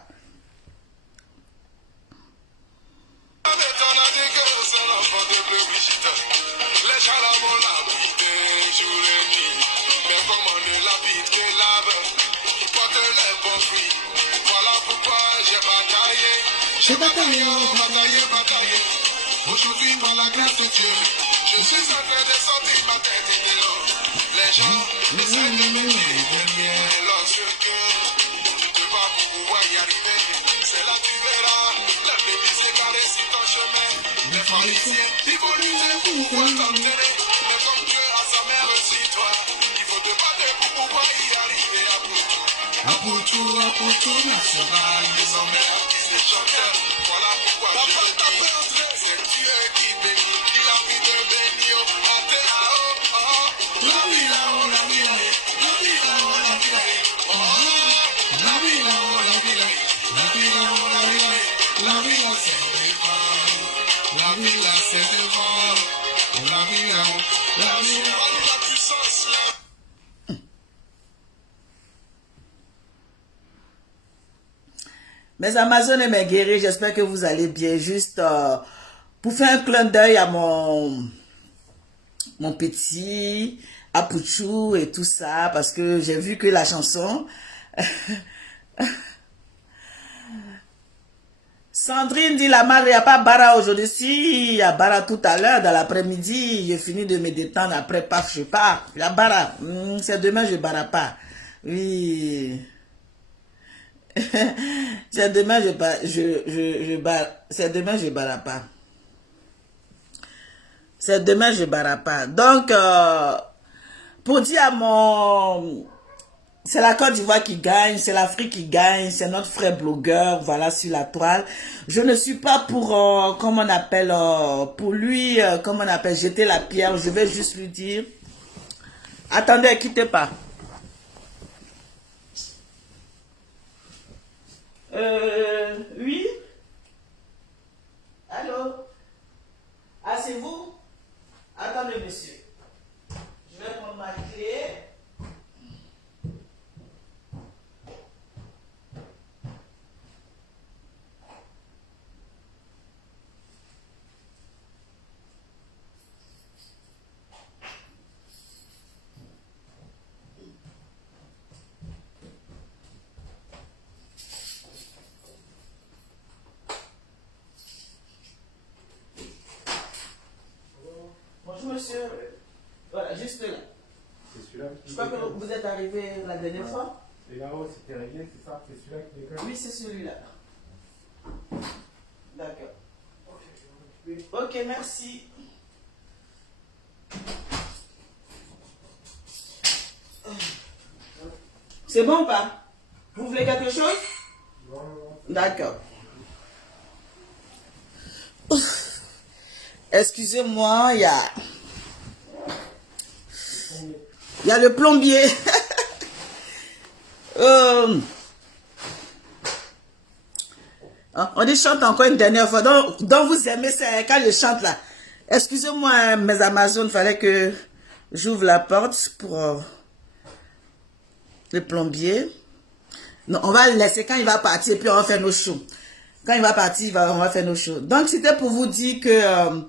J'ai bataillé, bataillé, bataillé. Aujourd'hui, par la grâce de Dieu, je suis en train de sortir ma tête de l'eau. Les gens essaient de me dire, lorsque tu te bats pour pouvoir y arriver, c'est là que tu verras. La bébé s'est barrée sur ton chemin. Les pharisiens, ils vont lutter pour pouvoir t'enterrer. Mais comme Dieu a sa mère sur toi, il faut te battre pour pouvoir y arriver à bout. Apoutou national, désormais artiste et chanteur. Voilà pourquoi je le dis. C'est Dieu qui bénit, il a mis de bénir. Montez là-haut, oh, la vie là-haut, la vie là-haut, la vie là-haut, la vie là-haut, oh, la vie là-haut, la vie là-haut, la vie là-haut, la vie là-haut, la vie là c'est devant, la vie là c'est devant, la vie là-haut, la vie là-haut, la puissance là. Mes Amazones et mes guerriers, j'espère que vous allez bien. Juste pour faire un clin d'œil à mon petit Apouchou et tout ça, parce que j'ai vu que la chanson... Sandrine dit la mère, il n'y a pas bara aujourd'hui. Si, il y a bara tout à l'heure, dans l'après-midi. J'ai fini de me détendre, après, paf, je pars. Il y a bara. C'est demain, je bara pas. Oui... C'est demain c'est demain je barre pas. C'est demain je barre pas. Donc pour dire à mon, c'est la Côte d'Ivoire qui gagne, c'est l'Afrique qui gagne, c'est notre frère blogueur, voilà, sur la toile. Je ne suis pas pour comment on appelle pour lui comment on appelle jeter la pierre. Je vais juste lui dire attendez, quittez pas. Oui. Allô? Ah, c'est vous? Attendez, monsieur. Je vais prendre ma clé. Bonjour monsieur. Voilà, juste là. C'est celui-là qui... Je crois que vous êtes arrivé la dernière fois. Et là-haut, c'était réglé, c'est ça? C'est celui-là qui déconne? Oui, c'est celui-là. D'accord. Ok, je vais m'occuper. Ok, merci. C'est bon ou pas? Vous voulez quelque chose? Non, non, non. D'accord. Excusez-moi, il y a le plombier. On dit chante encore une dernière fois. Donc vous aimez, c'est quand je chante là. Excusez-moi, mes Amazones, fallait que j'ouvre la porte pour le plombier. Non, on va le laisser quand il va partir, puis on va faire nos shows. Quand il va partir, on va faire nos shows. Donc c'était pour vous dire que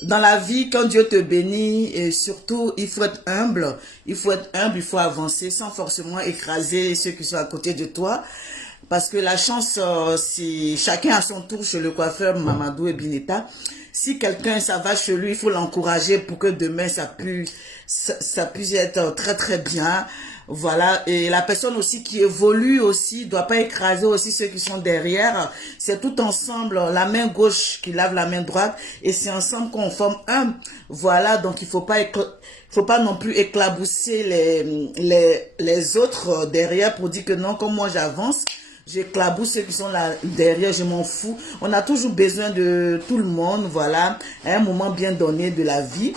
dans la vie, quand Dieu te bénit, et surtout, il faut être humble. Il faut être humble, il faut avancer sans forcément écraser ceux qui sont à côté de toi. Parce que la chance, c'est chacun à son tour chez le coiffeur Mamadou et Bineta. Si quelqu'un, ça va chez lui, il faut l'encourager pour que demain, ça puisse être très très bien. Voilà, et la personne aussi qui évolue aussi, doit pas écraser aussi ceux qui sont derrière. C'est tout ensemble, la main gauche qui lave la main droite, et c'est ensemble qu'on forme un. Voilà, donc il faut pas non plus éclabousser les autres derrière pour dire que non, comme moi j'avance, j'éclabousse ceux qui sont là derrière, je m'en fous. On a toujours besoin de tout le monde, voilà, à un moment bien donné de la vie.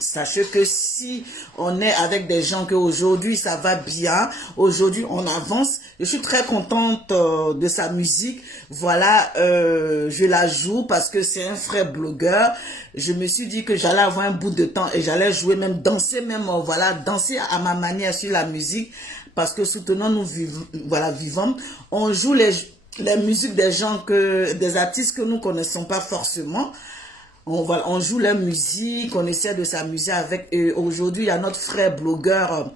Sachez que si on est avec des gens qu'aujourd'hui ça va bien, aujourd'hui on avance, je suis très contente de sa musique. Voilà, je la joue parce que c'est un frère blogueur. Je me suis dit que j'allais avoir un bout de temps et j'allais jouer, même danser, voilà, danser à ma manière sur la musique. Parce que soutenons nous vivons. On joue les musiques des gens des artistes que nous connaissons pas forcément. On joue la musique, on essaie de s'amuser avec eux. Aujourd'hui, il y a notre frère blogueur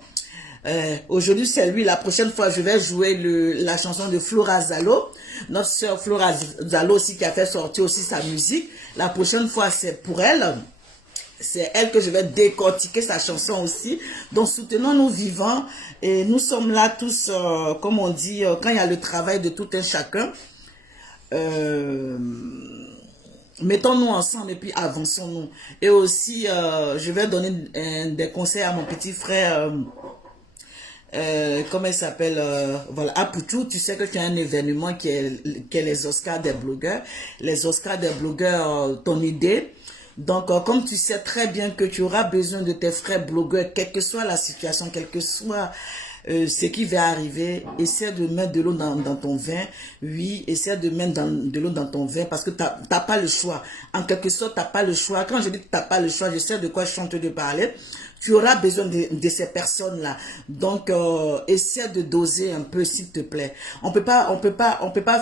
Aujourd'hui, c'est lui. La prochaine fois, je vais jouer la chanson de Flora Zalo. Notre sœur Flora Zalo aussi qui a fait sortir aussi sa musique. La prochaine fois, c'est pour elle. C'est elle que je vais décortiquer sa chanson aussi. Donc, soutenons-nous vivants. Et nous sommes là tous, comme on dit, quand il y a le travail de tout un chacun. Mettons-nous ensemble et puis avançons-nous. Et aussi, je vais donner des conseils à mon petit frère, comment il s'appelle, voilà, Aputu. Tu sais que tu as un événement qui est les Oscars des blogueurs. Les Oscars des blogueurs, ton idée. Donc, comme tu sais très bien que tu auras besoin de tes frères blogueurs, quelle que soit la situation, quel que soit ce qui va arriver, essaie de mettre de l'eau dans ton vin. Oui, essaie de mettre de l'eau dans ton vin parce que tu n'as pas le choix. En quelque sorte, tu n'as pas le choix. Quand je dis que tu n'as pas le choix, je sais de quoi je suis en train de parler. Tu auras besoin de ces personnes-là. Donc, essaie de doser un peu, s'il te plaît. On peut pas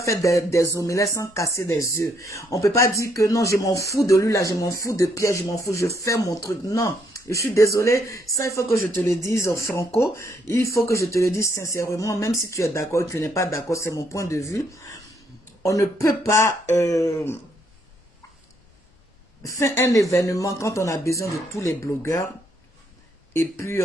faire des omelettes sans casser des œufs. On peut pas dire que non, je m'en fous de lui là, je m'en fous de Pierre, je m'en fous, je fais mon truc. Non. Je suis désolée, ça il faut que je te le dise franco, il faut que je te le dise sincèrement, même si tu es d'accord, tu n'es pas d'accord, c'est mon point de vue. On ne peut pas faire un événement quand on a besoin de tous les blogueurs et puis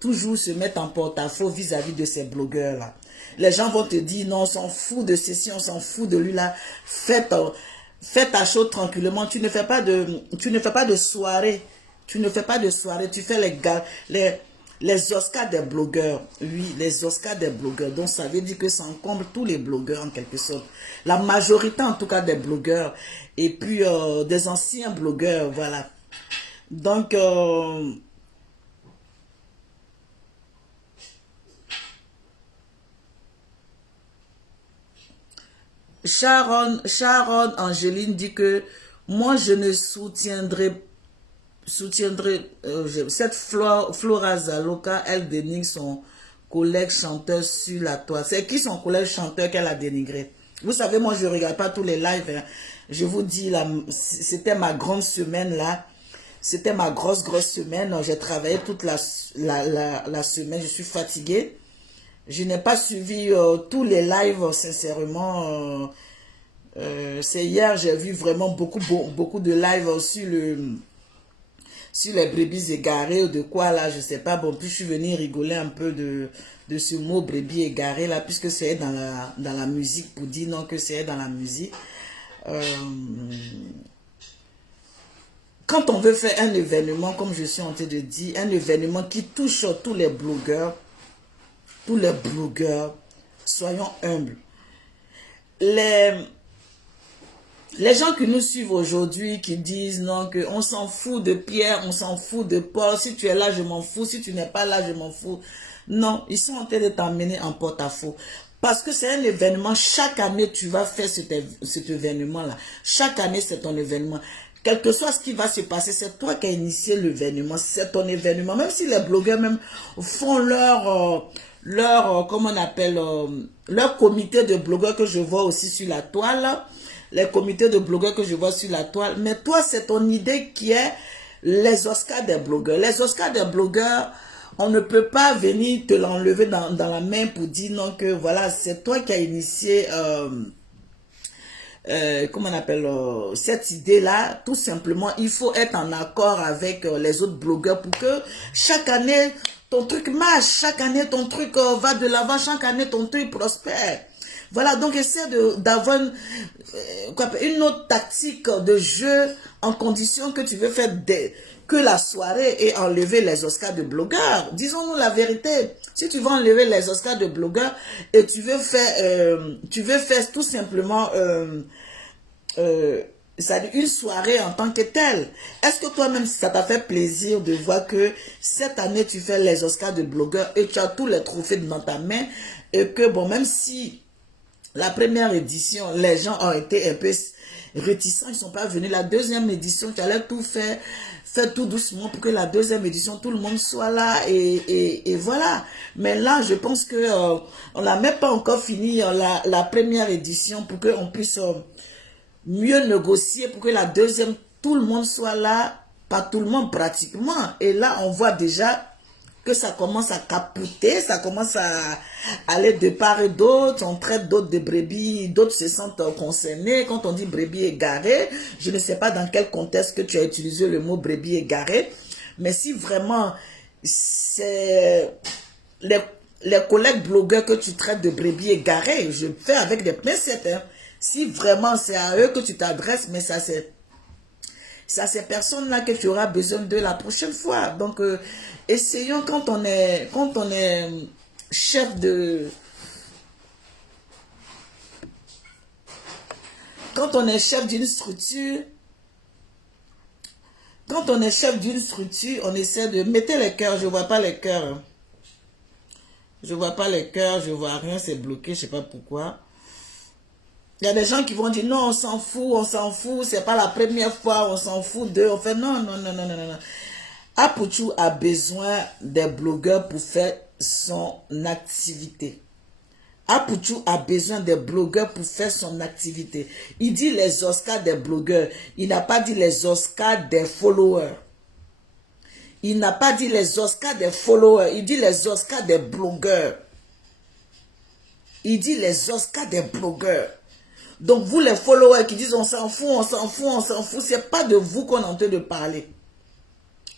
toujours se mettre en porte-à-faux vis-à-vis de ces blogueurs-là. Les gens vont te dire, non, on s'en fout de ceci, on s'en fout de lui là, fais ta chose tranquillement, tu ne fais pas de soirée. Tu ne fais pas de soirée, tu fais les Oscars des blogueurs. Oui, les Oscars des blogueurs. Donc, ça veut dire que ça encombre tous les blogueurs en quelque sorte. La majorité, en tout cas, des blogueurs. Et puis, des anciens blogueurs, voilà. Donc, Sharon Angeline dit que moi, je ne soutiendrai cette Flora Zaloka, elle dénigre son collègue chanteur sur la toile. C'est qui son collègue chanteur qu'elle a dénigré? Vous savez, moi je ne regarde pas tous les lives, hein. Je vous dis, c'était ma grande semaine là. C'était ma grosse semaine. J'ai travaillé toute la semaine, je suis fatiguée. Je n'ai pas suivi tous les lives, sincèrement. C'est hier, j'ai vu vraiment beaucoup de lives sur les brebis égarées ou de quoi là, je sais pas. Bon, puis je suis venu rigoler un peu de ce mot brebis égaré là, puisque c'est dans la musique, pour dire non que c'est dans la musique. Quand on veut faire un événement, comme je suis en train de dire, un événement qui touche tous les blogueurs, soyons humbles. Les gens qui nous suivent aujourd'hui, qui disent non, qu'on s'en fout de Pierre, on s'en fout de Paul, si tu es là, je m'en fous, si tu n'es pas là, je m'en fous. Non, ils sont en train de t'emmener en porte-à-faux. Parce que c'est un événement, chaque année, tu vas faire cet événement-là. Chaque année, c'est ton événement. Quel que soit ce qui va se passer, c'est toi qui as initié l'événement, c'est ton événement. Même si les blogueurs même font leur comment on appelle, leur comité de blogueurs que je vois aussi sur la toile, les comités de blogueurs que je vois sur la toile. Mais toi, c'est ton idée qui est les Oscars des blogueurs. Les Oscars des blogueurs, on ne peut pas venir te l'enlever dans la main pour dire non que voilà, c'est toi qui as initié, comment on appelle, cette idée-là. Tout simplement, il faut être en accord avec les autres blogueurs pour que chaque année, ton truc marche, chaque année, ton truc va de l'avant, chaque année, ton truc prospère. Voilà, donc essaie d'avoir une autre tactique de jeu en condition que tu veux faire que la soirée et enlever les Oscars de blogueurs. Disons-nous la vérité. Si tu veux enlever les Oscars de blogueurs et tu veux faire tout simplement une soirée en tant que telle. Est-ce que toi-même, ça t'a fait plaisir de voir que cette année, tu fais les Oscars de blogueurs et tu as tous les trophées dans ta main et que, bon, même si la première édition, les gens ont été un peu réticents, ils ne sont pas venus. La deuxième édition, tu allais tout faire tout doucement pour que la deuxième édition, tout le monde soit là et voilà. Mais là, je pense que on n'a même pas encore fini la première édition pour qu'on puisse mieux négocier pour que la deuxième, tout le monde soit là, pas tout le monde pratiquement. Et là, on voit déjà que ça commence à capoter, ça commence à aller de part et d'autre, on traite d'autres de brebis, d'autres se sentent concernés. Quand on dit brebis égaré, je ne sais pas dans quel contexte que tu as utilisé le mot brebis égaré, mais si vraiment c'est les collègues blogueurs que tu traites de brebis égarés, je fais avec des pincettes, hein. Si vraiment c'est à eux que tu t'adresses, mais ça c'est ces personnes-là que tu auras besoin de la prochaine fois. Donc, essayons quand on est chef de... Quand on est chef d'une structure, on essaie de... Mettez les cœurs, je ne vois pas les cœurs. Hein. Je ne vois pas les cœurs, je ne vois rien, c'est bloqué, je ne sais pas pourquoi. Il y a des gens qui vont dire non, on s'en fout, c'est pas la première fois, on s'en fout d'eux. On fait non. Apuchu a besoin des blogueurs pour faire son activité. Apuchu a besoin des blogueurs pour faire son activité. Il dit les Oscars des blogueurs. Il n'a pas dit les Oscars des followers. Il n'a pas dit les Oscars des followers. Il dit les Oscars des blogueurs. Il dit les Oscars des blogueurs. Donc, vous les followers qui disent on s'en fout, c'est pas de vous qu'on est en train de parler.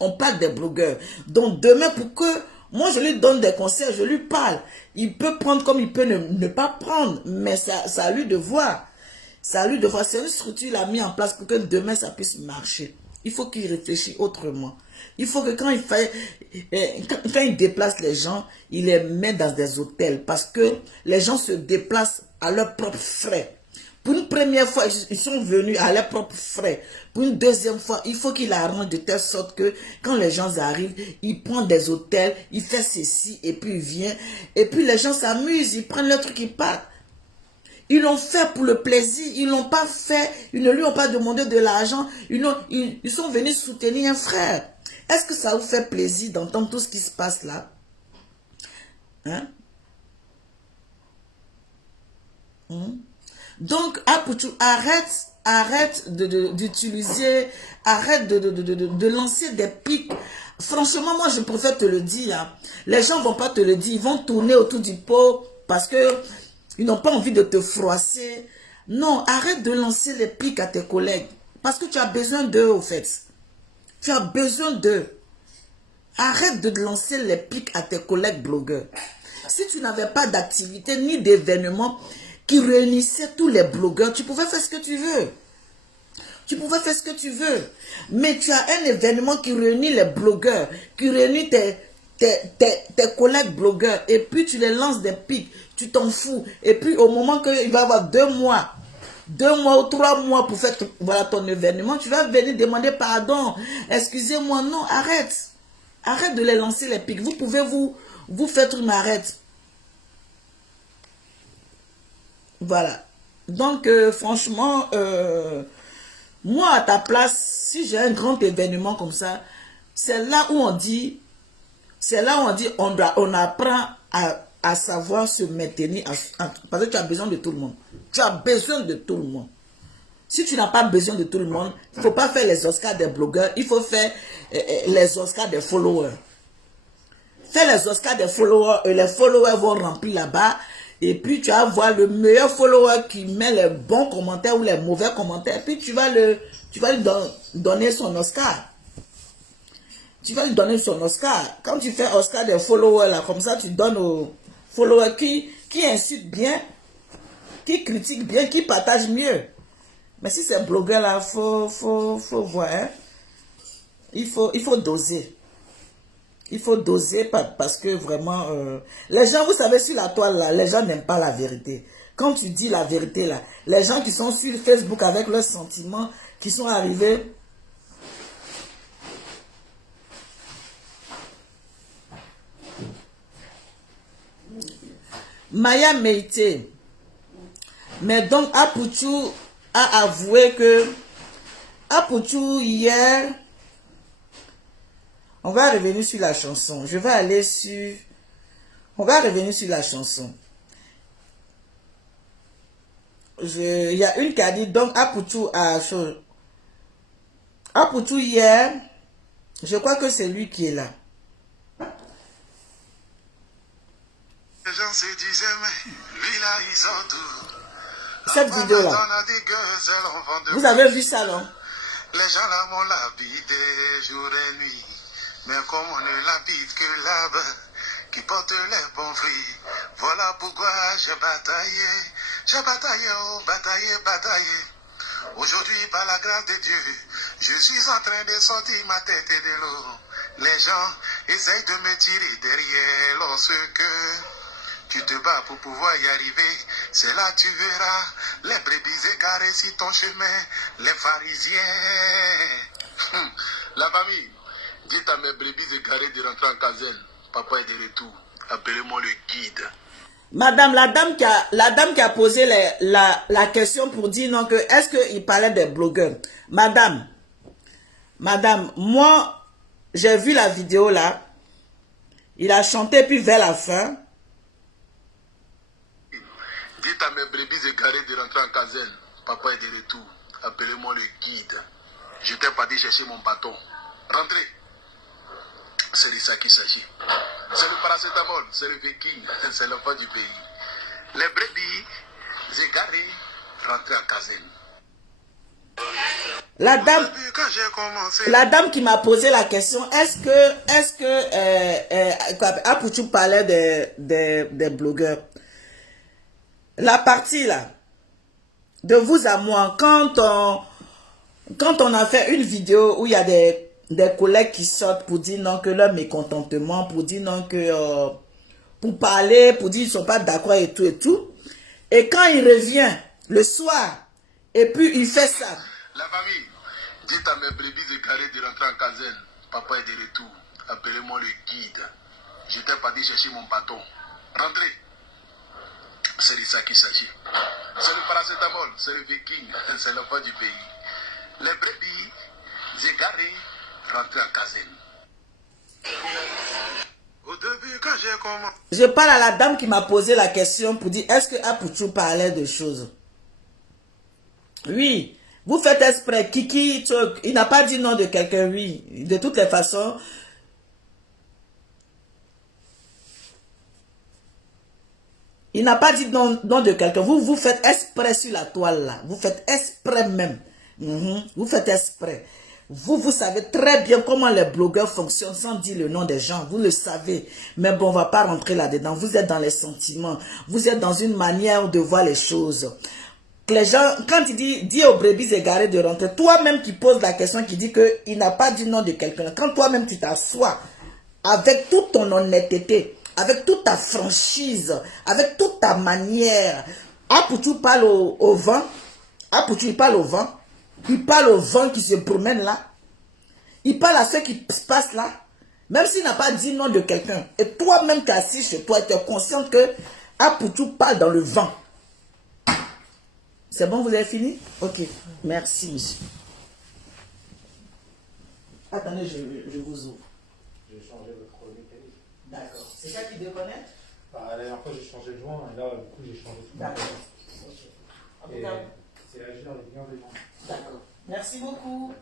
On parle des blogueurs. Donc, demain, pour que moi je lui donne des conseils, je lui parle. Il peut prendre comme il peut ne pas prendre, mais ça à lui de voir. C'est à lui de voir. C'est une structure qu'il a mis en place pour que demain ça puisse marcher. Il faut qu'il réfléchisse autrement. Il faut que quand il déplace les gens, il les met dans des hôtels parce que les gens se déplacent à leurs propres frais. Pour une première fois, ils sont venus à leurs propres frais. Pour une deuxième fois, il faut qu'il arrange de telle sorte que quand les gens arrivent, il prend des hôtels, il fait ceci et puis il vient. Et puis les gens s'amusent, ils prennent leur truc, ils partent. Ils l'ont fait pour le plaisir, ils l'ont pas fait, ils ne lui ont pas demandé de l'argent, ils sont venus soutenir un frère. Est-ce que ça vous fait plaisir d'entendre tout ce qui se passe là? Hein? Donc, Apuchu, arrête d'utiliser, arrête de lancer des pics. Franchement, moi, je préfère te le dire. Hein. Les gens ne vont pas te le dire. Ils vont tourner autour du pot parce que ils n'ont pas envie de te froisser. Non, arrête de lancer les pics à tes collègues. Parce que tu as besoin d'eux, au fait. Tu as besoin d'eux. Arrête de lancer les pics à tes collègues blogueurs. Si tu n'avais pas d'activité ni d'événement qui réunissait tous les blogueurs, tu pouvais faire ce que tu veux. Tu pouvais faire ce que tu veux. Mais tu as un événement qui réunit les blogueurs, qui réunit tes collègues blogueurs, et puis tu les lances des pics, tu t'en fous. Et puis au moment qu'il va y avoir 2 mois ou 3 mois pour faire voilà, ton événement, tu vas venir demander pardon. Excusez-moi, non, arrête. Arrête de les lancer les pics. Vous pouvez vous faire une arrête. Voilà. Donc, franchement, moi, à ta place, si j'ai un grand événement comme ça, c'est là où on dit, on apprend à savoir se maintenir, parce que tu as besoin de tout le monde. Tu as besoin de tout le monde. Si tu n'as pas besoin de tout le monde, il ne faut pas faire les Oscars des blogueurs, il faut faire les Oscars des followers. Fais les Oscars des followers, et les followers vont remplir là-bas. Et puis tu vas voir le meilleur follower qui met les bons commentaires ou les mauvais commentaires. Et puis tu vas lui donner son Oscar. Tu vas lui donner son Oscar. Quand tu fais Oscar des followers là, comme ça, tu donnes aux followers qui insultent bien, qui critiquent bien, qui partagent mieux. Mais si c'est blogueur là, faut voir. Hein? Il faut doser. Il faut doser parce que vraiment, les gens, vous savez, sur la toile, là, les gens n'aiment pas la vérité. Quand tu dis la vérité, là, les gens qui sont sur Facebook avec leurs sentiments, qui sont arrivés, Maya Meite. Mais donc, Apuchu a avoué que Apuchu, hier, on va revenir sur la chanson. Je vais aller sur... On va revenir sur la chanson. Il y a une qui a dit, donc Apuchu a... Apuchu hier, je crois que c'est lui qui est là. se disait, mais lui là, il sort tout. Cette vidéo-là. Vous avez vu ça, non? Les gens là m'ont lapidé jour et nuit. Mais comme on ne lapide que l'arbre qui porte les bons fruits. Voilà pourquoi j'ai bataillé. J'ai bataillé, oh, bataillé, bataillé. Aujourd'hui, par la grâce de Dieu, je suis en train de sortir ma tête de l'eau. Les gens essayent de me tirer derrière lorsque tu te bats pour pouvoir y arriver. C'est là tu verras les brebis égarées sur ton chemin, les pharisiens. La famille, dites à mes brebis égarées de rentrer en caserne. Papa est de retour. Appelez-moi le guide. Madame, la dame qui a posé la question pour dire non, que est-ce qu'il parlait des blogueurs? Madame, moi, j'ai vu la vidéo là. Il a chanté, puis vers la fin. Dites à mes brebis égarées de rentrer en caserne. Papa est de retour. Appelez-moi le guide. Je t'ai pas dit chercher mon bâton. Rentrez. C'est de ça qu'il s'agit. C'est le paracétamol, c'est le viking, c'est l'enfant du pays. Les brebis égarées rentrent en caserne. La dame qui m'a posé la question, est-ce que Apoutou parlait des blogueurs? La partie là, de vous à moi, quand on a fait une vidéo où il y a des collègues qui sortent pour dire non que leur mécontentement, pour dire non que pour parler, pour dire qu'ils ne sont pas d'accord et tout et tout. Et quand il revient le soir, et puis il fait ça. La famille, dites à mes brebis égarées de rentrer en caserne. Papa est de retour. Appelez-moi le guide. Je t'ai pas dit chercher mon bâton. Rentrez. C'est de ça qu'il s'agit. C'est le paracétamol, c'est le viking, c'est l'enfant du pays. Les brebis égarées rentrent en caserne. Au début, quand j'ai commencé... Je parle à la dame qui m'a posé la question pour dire, est-ce que Apoutou parlait de choses? Oui, vous faites exprès. Kiki, il n'a pas dit non de quelqu'un, oui. De toutes les façons... Il n'a pas dit non de quelqu'un. Vous faites exprès sur la toile là. Vous faites exprès même. Vous faites exprès. Vous savez très bien comment les blogueurs fonctionnent sans dire le nom des gens. Vous le savez. Mais bon, on ne va pas rentrer là-dedans. Vous êtes dans les sentiments. Vous êtes dans une manière de voir les choses. Les gens, quand il dit aux brebis égarées de rentrer, toi-même qui poses la question, qui dit qu'il n'a pas dit non de quelqu'un. Quand toi-même tu t'assois avec toute ton honnêteté, avec toute ta franchise, avec toute ta manière. Apoutou parle au vent. Apoutou, il parle au vent. Il parle au vent qui se promène là. Il parle à ce qui se passe là. Même s'il n'a pas dit non de quelqu'un. Et toi-même, tu es assis chez toi et tu es consciente que Apoutou parle dans le vent. C'est bon, vous avez fini? Ok. Merci, monsieur. Attendez, je vous ouvre. J'ai changé votre mécanisme. D'accord. C'est ça qui déconnecte? Bah, la dernière fois, j'ai changé le joint et là, du coup, j'ai changé tout. D'accord. Et c'est agir avec bienveillance. D'accord. Merci beaucoup.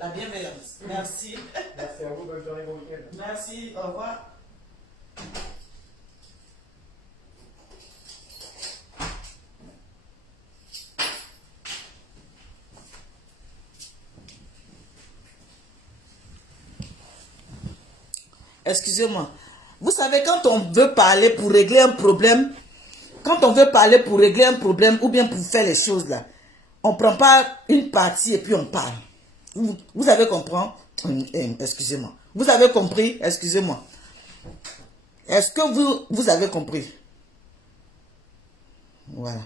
La bienveillance. Merci. Merci à vous, bonne journée, bon week-end. Merci. Au revoir. Excusez-moi. Vous savez, quand on veut parler pour régler un problème, ou bien pour faire les choses là, on ne prend pas une partie et puis on parle. Vous avez compris? Excusez-moi. Vous avez compris? Excusez-moi. Est-ce que vous avez compris? Voilà.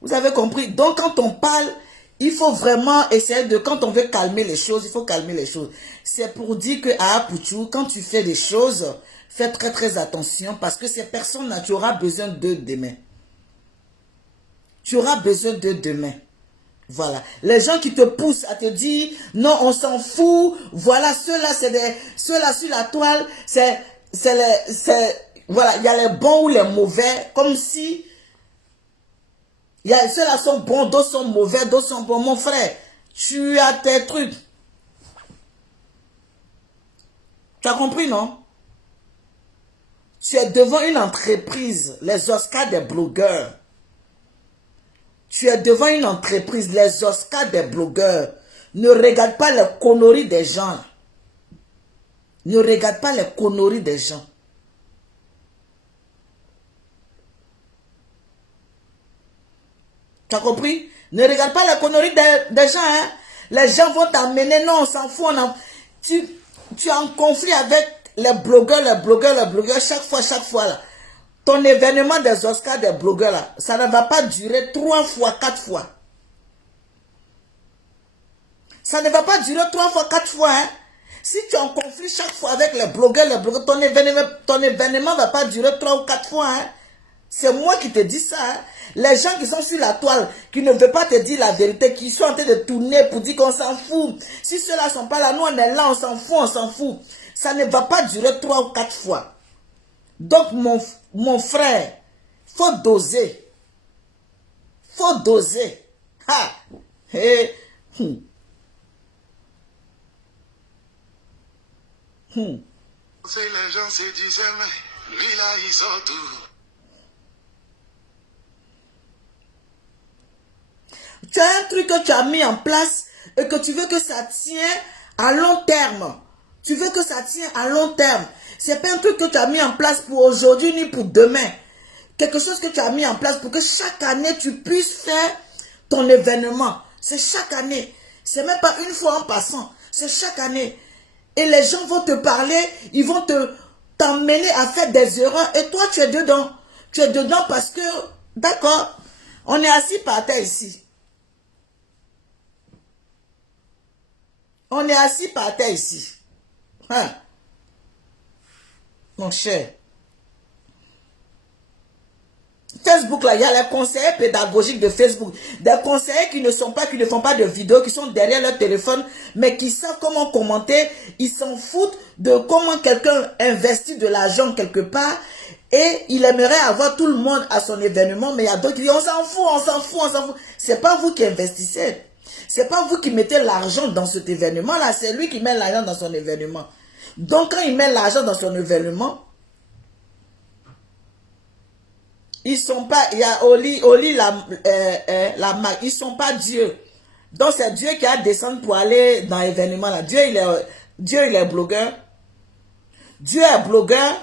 Vous avez compris? Donc quand on parle, il faut vraiment essayer de... Quand on veut calmer les choses, il faut calmer les choses. C'est pour dire que à Apoutou, quand tu fais des choses, fais très très attention parce que ces personnes-là, tu auras besoin d'eux demain. Tu auras besoin d'eux demain. Voilà. Les gens qui te poussent à te dire, non, on s'en fout. Voilà, ceux-là, c'est des... Ceux-là sur la toile, voilà, il y a les bons ou les mauvais, comme si... Ceux-là sont bons, d'autres sont mauvais, d'autres sont bons. Mon frère, tu as tes trucs. Tu as compris, non? Tu es devant une entreprise, les Oscars des blogueurs. Tu es devant une entreprise, les Oscars des blogueurs. Ne regarde pas les conneries des gens. Ne regarde pas les conneries des gens. Tu as compris? Ne regarde pas les conneries des gens. Hein? Les gens vont t'emmener. Non, on s'en fout. Tu es en conflit avec les blogueurs. Chaque fois. Là. Ton événement des Oscars des blogueurs, là, ça ne va pas durer 3 fois, 4 fois. Ça ne va pas durer 3 fois, 4 fois. Hein? Si tu es en conflit chaque fois avec les blogueurs, ton événement ne va pas durer 3 ou 4 fois. Hein? C'est moi qui te dis ça. Hein? Les gens qui sont sur la toile, qui ne veulent pas te dire la vérité, qui sont en train de tourner pour dire qu'on s'en fout. Si ceux-là ne sont pas là, nous on est là, on s'en fout. Ça ne va pas durer 3 ou 4 fois. Donc mon frère, faut doser. Faut doser. Ha! Hey. C'est les gens se disaient, mais lui là, il sort tout. Tu as un truc que tu as mis en place et que tu veux que ça tienne à long terme. Tu veux que ça tienne à long terme. Ce n'est pas un truc que tu as mis en place pour aujourd'hui ni pour demain. Quelque chose que tu as mis en place pour que chaque année tu puisses faire ton événement. C'est chaque année. C'est même pas une fois en passant. C'est chaque année. Et les gens vont te parler, ils vont t'emmener à faire des erreurs. Et toi, tu es dedans. Tu es dedans parce que, d'accord, on est assis par terre ici. On est assis par terre ici. Hein? Mon cher. Facebook, là, il y a les conseillers pédagogiques de Facebook. Des conseillers qui ne font pas de vidéos, qui sont derrière leur téléphone, mais qui savent comment commenter. Ils s'en foutent de comment quelqu'un investit de l'argent quelque part. Et il aimerait avoir tout le monde à son événement, mais il y a d'autres qui disent, on s'en fout. C'est pas vous qui investissez. C'est pas vous qui mettez l'argent dans cet événement-là. C'est lui qui met l'argent dans son événement. Donc, quand il met l'argent dans son événement, ils sont pas, il y a Oli la marque, ils sont pas Dieu. Donc c'est Dieu qui a descendu pour aller dans l'événement là. Dieu il est blogueur. Dieu est blogueur.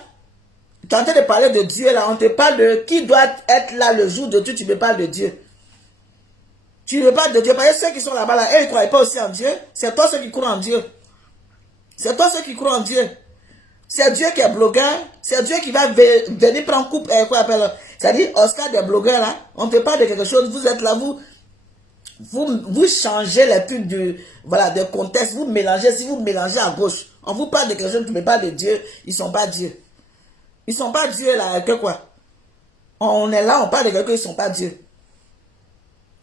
Tu es en train de parler de Dieu là. On te parle de qui doit être là le jour de Dieu. Tu me parles de Dieu. Tu me parles de Dieu. Parce que ceux qui sont là-bas là, eux, ils ne croient pas aussi en Dieu. C'est toi ceux qui croient en Dieu. C'est toi ceux qui croient en Dieu. C'est Dieu qui est blogueur. C'est Dieu qui va venir prendre coupe. Quoi appelle. C'est-à-dire, Oscar des blogueurs, là, on te parle de quelque chose, vous êtes là, vous changez les trucs de contexte, vous mélangez, si vous mélangez à gauche, on vous parle de quelque chose, tu me parles de Dieu, ils sont pas Dieu. Ils sont pas Dieu, là, que quoi? On est là, on parle de quelqu'un, ils sont pas Dieu.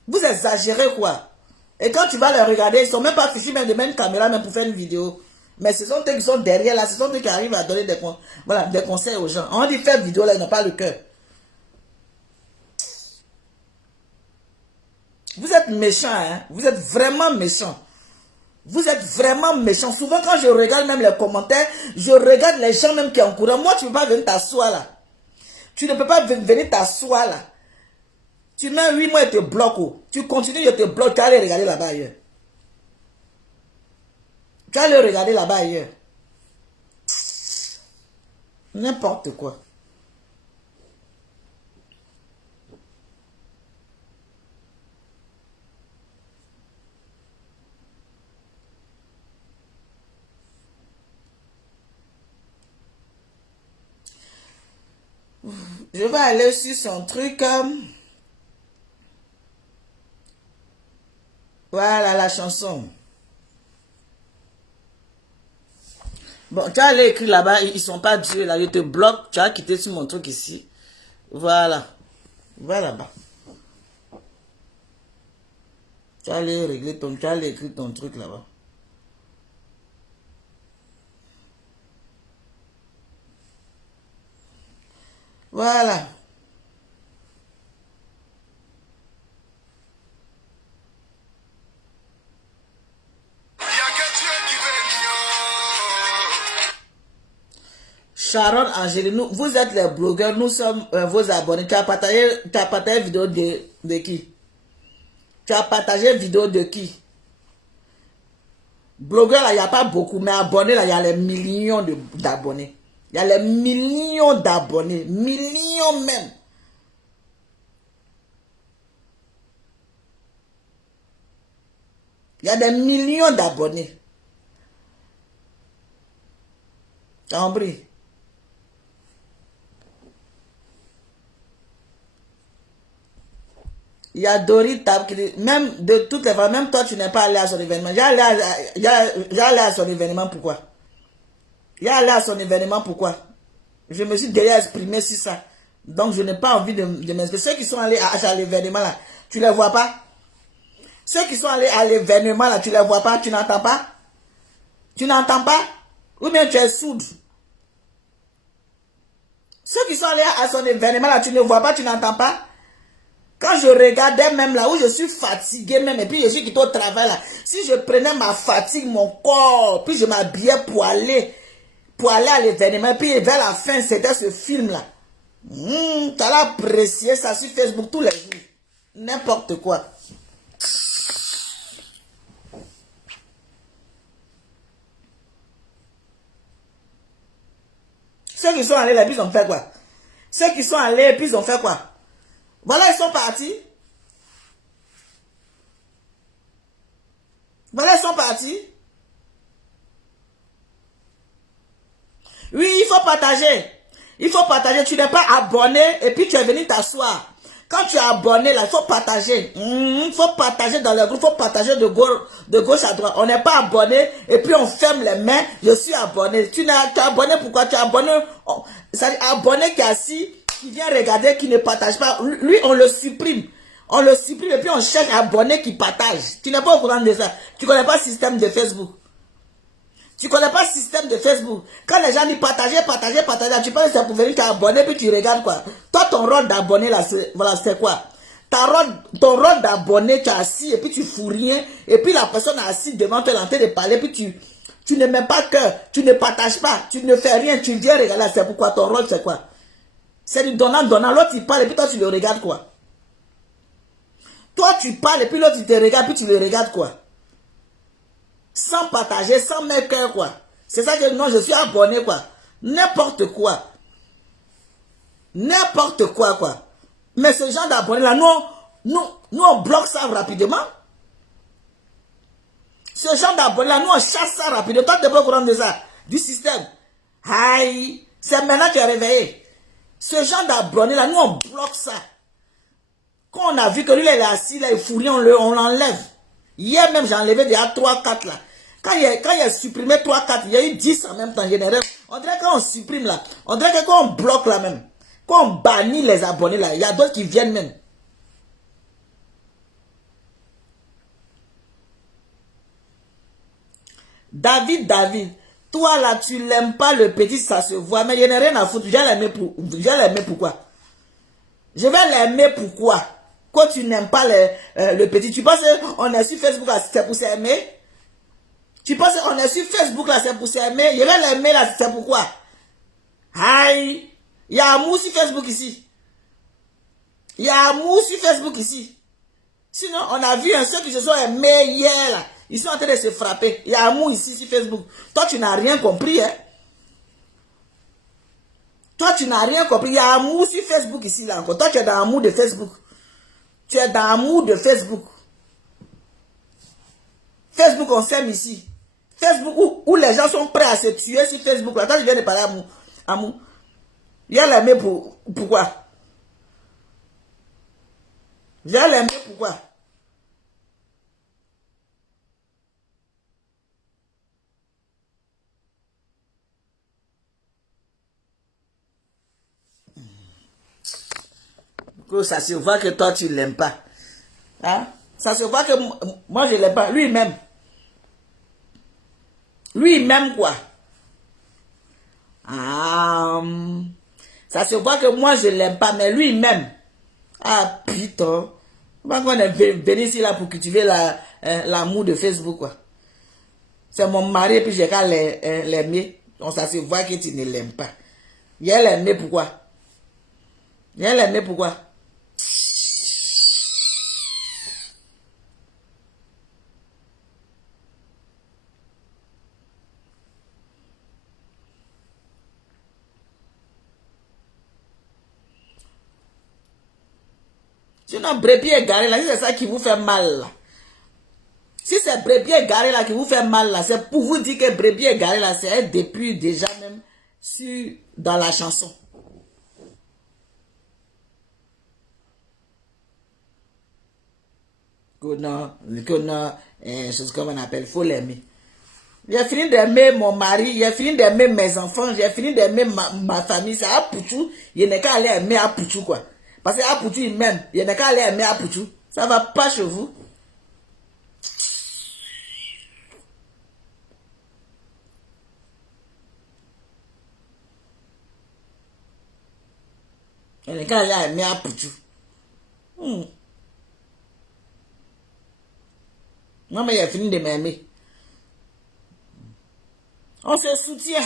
Vous exagérez, quoi? Et quand tu vas les regarder, ils sont même pas fichus, même de même caméra, même pour faire une vidéo. Mais ce sont eux qui sont derrière, là, ce sont eux qui arrivent à donner des conseils aux gens. On dit faire vidéo, là, ils n'ont pas le cœur. Vous êtes méchant, hein? Vous êtes vraiment méchant. Vous êtes vraiment méchant. Souvent, quand je regarde même les commentaires, je regarde les gens même qui encouragent. Moi, tu ne peux pas venir t'asseoir là. Tu ne peux pas venir t'asseoir là. Tu mets 8 mois et te bloques. Oh. Tu continues, je te bloque. Tu vas aller regarder là-bas ailleurs. Tu vas aller regarder là-bas ailleurs. N'importe quoi. Je vais aller sur son truc. Voilà la chanson. Bon, tu as allé écrire là-bas, ils sont pas Dieu là, je te bloque, tu as quitté sur mon truc ici. Voilà. Va là-bas. Tu as allé régler tu as allé écrire ton truc là-bas. Voilà. Sharon Angélique, vous êtes les blogueurs, nous sommes vos abonnés. Tu as partagé vidéo de qui? Tu as partagé vidéo de qui? Blogueurs, là, il n'y a pas beaucoup, mais abonnés, là, il y a les millions d'abonnés. Il y a les millions d'abonnés. Millions même. Il y a des millions d'abonnés. T'as compris? Il y a Dorit Tab qui dit, même de toutes les femmes, même toi tu n'es pas allé à son événement. J'ai allé à son événement, pourquoi? J'ai allé à son événement, pourquoi? Je me suis déjà exprimé sur ça. Donc je n'ai pas envie de m'exprimer. Ceux qui sont allés à l'événement là, tu les vois pas? Ceux qui sont allés à l'événement là, tu les vois pas? Tu n'entends pas? Tu n'entends pas? Ou bien tu es sourde? Ceux qui sont allés à son événement là, tu ne vois pas, tu n'entends pas? Quand je regardais même là où je suis fatigué même, et puis je suis quitté au travail là, si je prenais ma fatigue, mon corps, puis je m'habillais pour aller à l'événement, et puis vers la fin, c'était ce film là. Tu allais apprécier ça sur Facebook tous les jours. N'importe quoi. Ceux qui sont allés là, puis ils ont fait quoi? Ceux qui sont allés, puis ils ont fait quoi? Voilà, ils sont partis. Voilà, ils sont partis. Oui, il faut partager. Il faut partager. Tu n'es pas abonné et puis tu es venu t'asseoir. Quand tu es abonné, là, il faut partager. Il faut partager dans le groupe. Il faut partager de gauche à droite. On n'est pas abonné et puis on ferme les mains. Je suis abonné. Tu es abonné pourquoi? Tu es abonné. C'est abonné qui est assis, qui vient regarder, qui ne partage pas. Lui, on le supprime. On le supprime et puis on cherche abonné qui partage. Tu n'es pas au courant de ça. Tu ne connais pas le système de Facebook. Tu ne connais pas le système de Facebook. Quand les gens disent partager, tu penses que c'est pour venir t'abonner puis tu regardes quoi. Toi, ton rôle d'abonné là, voilà, c'est quoi? Ton rôle d'abonné, tu es assis et puis tu fous rien. Et puis la personne est assise devant toi, elle est en train de parler, puis tu ne mets pas cœur, tu ne partages pas, tu ne fais rien, tu viens regarder. C'est pourquoi ton rôle, c'est quoi? C'est du donnant. L'autre il parle et puis toi tu le regardes quoi? Toi tu parles et puis l'autre il te regarde puis tu le regardes quoi? Sans partager, sans mettre cœur quoi. C'est ça que non, je suis abonné quoi. N'importe quoi. N'importe quoi quoi. Mais ce genre d'abonnés là, nous on bloque ça rapidement. Ce genre d'abonnés là, nous on chasse ça rapidement. Toi tu n'es pas au courant de ça, du système. Aïe, c'est maintenant que tu es réveillé. Ce genre d'abonnés là, nous on bloque ça. Quand on a vu que lui il est assis là, il fout rien, on l'enlève. Hier même j'ai enlevé déjà 3-4 là. Quand il a supprimé 3-4, il y a eu 10 en même temps général. On dirait que quand on supprime là, on dirait que quand on bloque là même, quand on bannit les abonnés là, il y a d'autres qui viennent même. David, toi là tu l'aimes pas le petit, ça se voit, mais il n'y a rien à foutre. Je vais l'aimer pourquoi? Je vais l'aimer pourquoi? Quand tu n'aimes pas le petit, tu penses qu'on est sur Facebook là, c'est pour s'aimer? Tu penses qu'on est sur Facebook là, c'est pour s'aimer? Je vais l'aimer là, c'est pourquoi? Aïe! Il y a amour sur Facebook ici. Il y a amour sur Facebook ici. Sinon, on a vu ceux qui se sont aimés hier là. Ils sont en train de se frapper. Il y a amour ici sur Facebook. Toi, tu n'as rien compris, hein? Toi, tu n'as rien compris. Il y a amour sur Facebook ici là encore. Toi, tu es dans l'amour de Facebook. Tu es dans l'amour de Facebook. Facebook, on s'aime ici. Facebook, où les gens sont prêts à se tuer sur Facebook. Là, toi, je viens de parler amour. Il y a l'aimer pourquoi? Il y a l'aimer pourquoi? Que ça se voit que toi, tu ne l'aimes pas. Hein? Ça se voit que moi, je ne l'aime pas. Lui-même. Lui-même quoi? Ah, ça se voit que moi, je ne l'aime pas, mais lui-même. Ah, putain. On est venu ici là pour cultiver l'amour de Facebook, quoi. C'est mon mari, puis j'ai qu'à l'aimer. Donc, ça se voit que tu ne l'aimes pas. Et elle est née pourquoi? Et elle est née pourquoi? Sinon, brebis égaré là, si c'est ça qui vous fait mal là. Si c'est brebis égaré là qui vous fait mal là, c'est pour vous dire que brebis égaré là, c'est depuis déjà même dans la chanson. Que non, chose comme on appelle, faut l'aimer. J'ai fini d'aimer mon mari, j'ai fini d'aimer mes enfants, j'ai fini d'aimer ma famille. C'est Apouchou, il n'est qu'à aller aimer Apouchou quoi. Parce que Apouchou il m'aime, il n'est qu'à aller aimer Apouchou. Ça va pas chez vous. Il n'est qu'à aller aimer Apouchou. Non mais il a fini de m'aimer. On se soutient.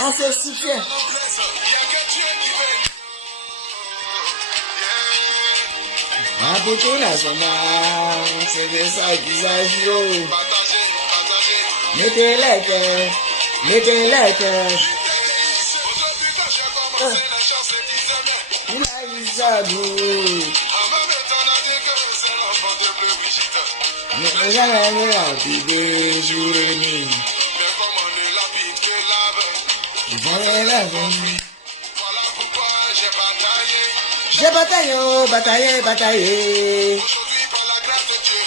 On se soutient. Apouchou national, c'est de ça qu'il s'agit. Mettez les cœurs, mettez les cœurs. Il a eu ça doux. Mais jamais la vie des jours et nuits. J'ai bataillé, bataillé, bataillé. Aujourd'hui, par la grâce de Dieu,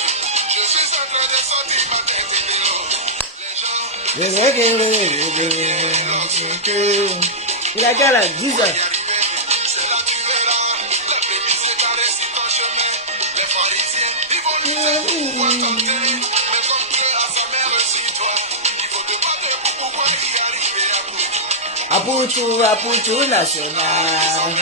je suis en train de sortir ma tête de l'eau. Il a qu'à la 10 ans. C'est là tu verras, la bébé séparée sur ton chemin. Les pharisiens, ils vont lutter pour pouvoir tenter. Mais comme Dieu a sa mère sur toi, il faut te battre pour pouvoir y arriver à bout. Apouchou national.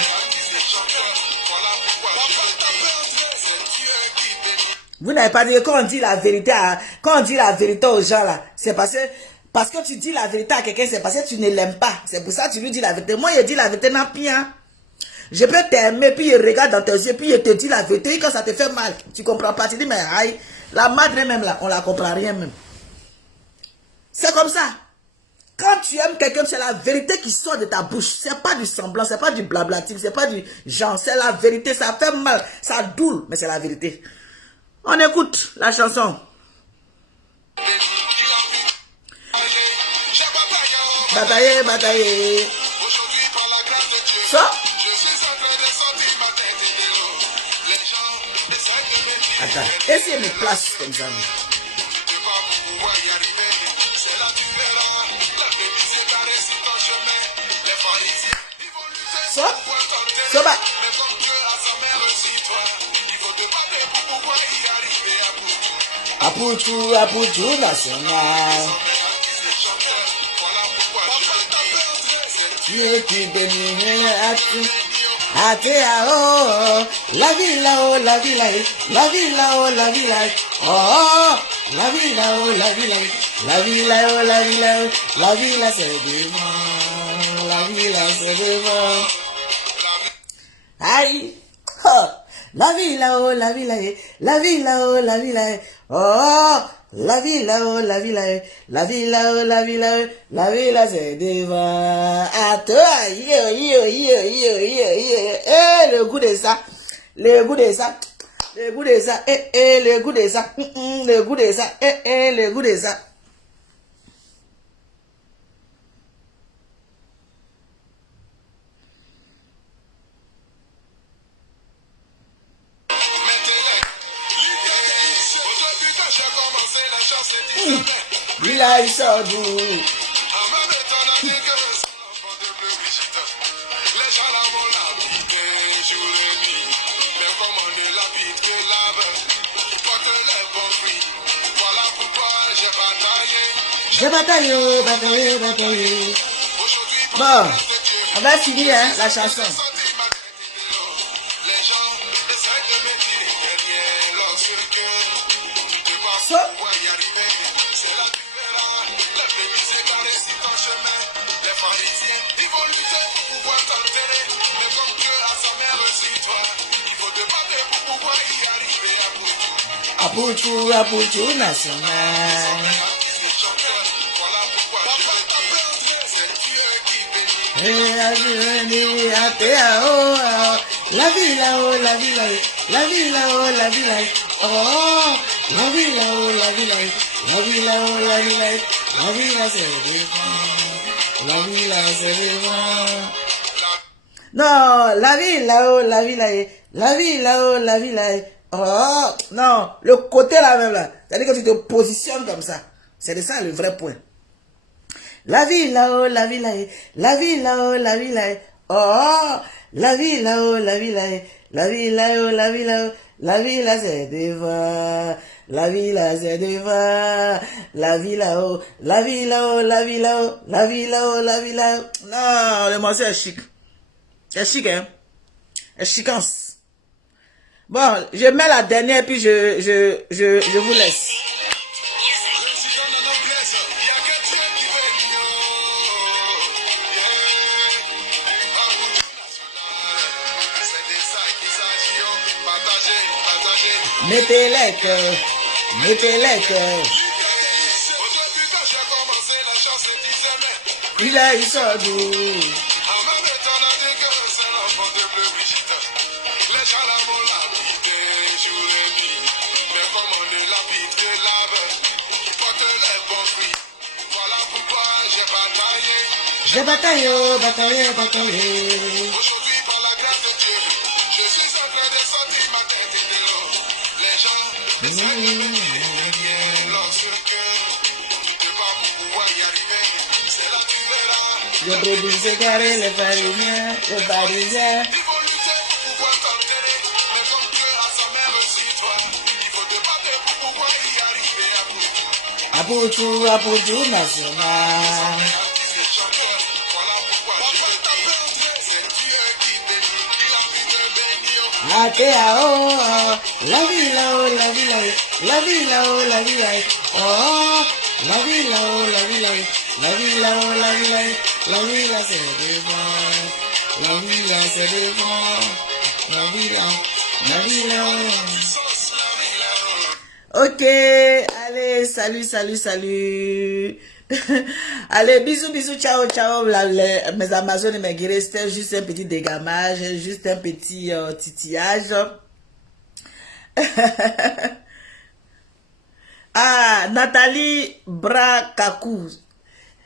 Vous n'avez pas dit quand on dit la vérité aux gens là, c'est parce que tu dis la vérité à quelqu'un, c'est parce que tu ne l'aimes pas. C'est pour ça que tu lui dis la vérité. Moi, je dis la vérité, n'a rien. Je peux t'aimer, puis je regarde dans tes yeux, puis je te dis la vérité. Quand ça te fait mal, tu comprends pas. Tu dis, mais aïe, la madre même là, on la comprend rien même. C'est comme ça. Quand tu aimes quelqu'un, c'est la vérité qui sort de ta bouche. C'est pas du semblant, c'est pas du blablatique, c'est pas du genre. C'est la vérité, ça fait mal, ça doule, mais c'est la vérité. On écoute la chanson. Bataillé, bataillé. Aujourd'hui, par la grâce de Dieu, Ça? je suis en train de sortir ma tête de l'eau. Les gens essaient de me dire. Attends, essayez de me placer comme ça. Tu te bats pour pouvoir y arriver. C'est là tu verras. La bébé séparée sur ton chemin. Les pharisiens, ils vont lutter Ça? pour pouvoir tenter. Ça va. Mais comme Dieu a sa mère sur toi, il faut te battre pour pouvoir y arriver à bout. Apouchou national. Dieu qui bénit à tout. À oh, la vie là-haut, la vie là, la vie là-haut, la vie là. Oh, la vie là-haut, la vie là, la vie là-haut, la vie là, la vie là c'est devant, la vie là c'est devant. Aïe, oh, la vie là-haut, la vie là, la vie là-haut, la vie là. Oh, la vie là-haut, la vie là, la vie là-haut, la vie là, la vie là c'est devant. À toi, eh, le goût de ça, le goût de ça, le goût de ça, le goût de ça, le goût de ça, le goût de ça. Aujourd'hui, quand j'ai commencé la chance, c'est 10 semaines. Il a eu ça doux. En même temps, on a dit que c'est l'enfant de Bleu Brigitte. Les gens là vont l'habiter jour et nuit. Mais comme on ne l'habite que l'âme, qui porte les bons fruits. Voilà pourquoi j'ai bataillé. J'ai bataillé, bataillé, bataillé. Aujourd'hui, Bon, par la grâce de Dieu, on va finir hein, la chanson. j'ai sorti ma tête de l'eau. Les gens essaient de me dire derrière lorsque tu te bats Ça? pour pouvoir y arriver. C'est là tu verras. La bébé séparée sur ton chemin. Les pharisiens, ils vont lutter Apuchu national. La vie là-haut, la vie là-haut, la vie là-haut, la vie là-haut. Oh, la vie là-haut, la vie là-haut, la vie là-haut, la vie là-haut, la vie là c'est défend, la vie là c'est défend. Non, la vie là-haut, la vie là-haut, la vie là-haut, la vie là-haut. Oh, non, le côté là même là, c'est-à-dire que tu te positionnes comme ça. C'est de ça le vrai point. La vie là-haut, la vie là-haut, la vie là-haut, la vie là-haut. Oh, la vie là-haut, la vie là-haut, la vie là-haut, la vie là-haut, la vie là c'est devant, la vie là c'est devant, la vie là-haut, la vie là-haut, la vie là-haut, la vie là-haut, la vie là-haut. Non, le morceau est chic. C'est chic, hein? C'est chicance. Bon, je mets la dernière puis je vous laisse. Mettez les cœurs, mettez les cœurs. Il a eu ça d'où? J'ai bataillé, bataillé, bataillé. Aujourd'hui, par la grâce de Dieu, je suis en train de sortir ma tête de l'eau. Les gens ne savent rien lorsque tu te bats pour pouvoir y arriver. C'est là que tu verras. Les brebis égarés, les Parisiens, les Parisiens. Ils vont lutter pour pouvoir t'enterrer. Mais comme Dieu a sa main sur toi, il faut te battre pour pouvoir y arriver à bout. Apuchu national. La vie là-haut, la vie là-haut, la vie là-haut, la vie là-haut, la vie là-haut. Oh, la vie là-haut, la vie là-haut, la vie là-haut, la vie là-haut, la vie là c'est devant, la vie là c'est devant, la vie là, la vie là. Ok, allez, salut, salut, salut. Allez, bisous, bisous, ciao, ciao, mes Amazones et mes guéris, c'était juste un petit dégamage, juste un petit titillage. Ah, Nathalie Brakakou.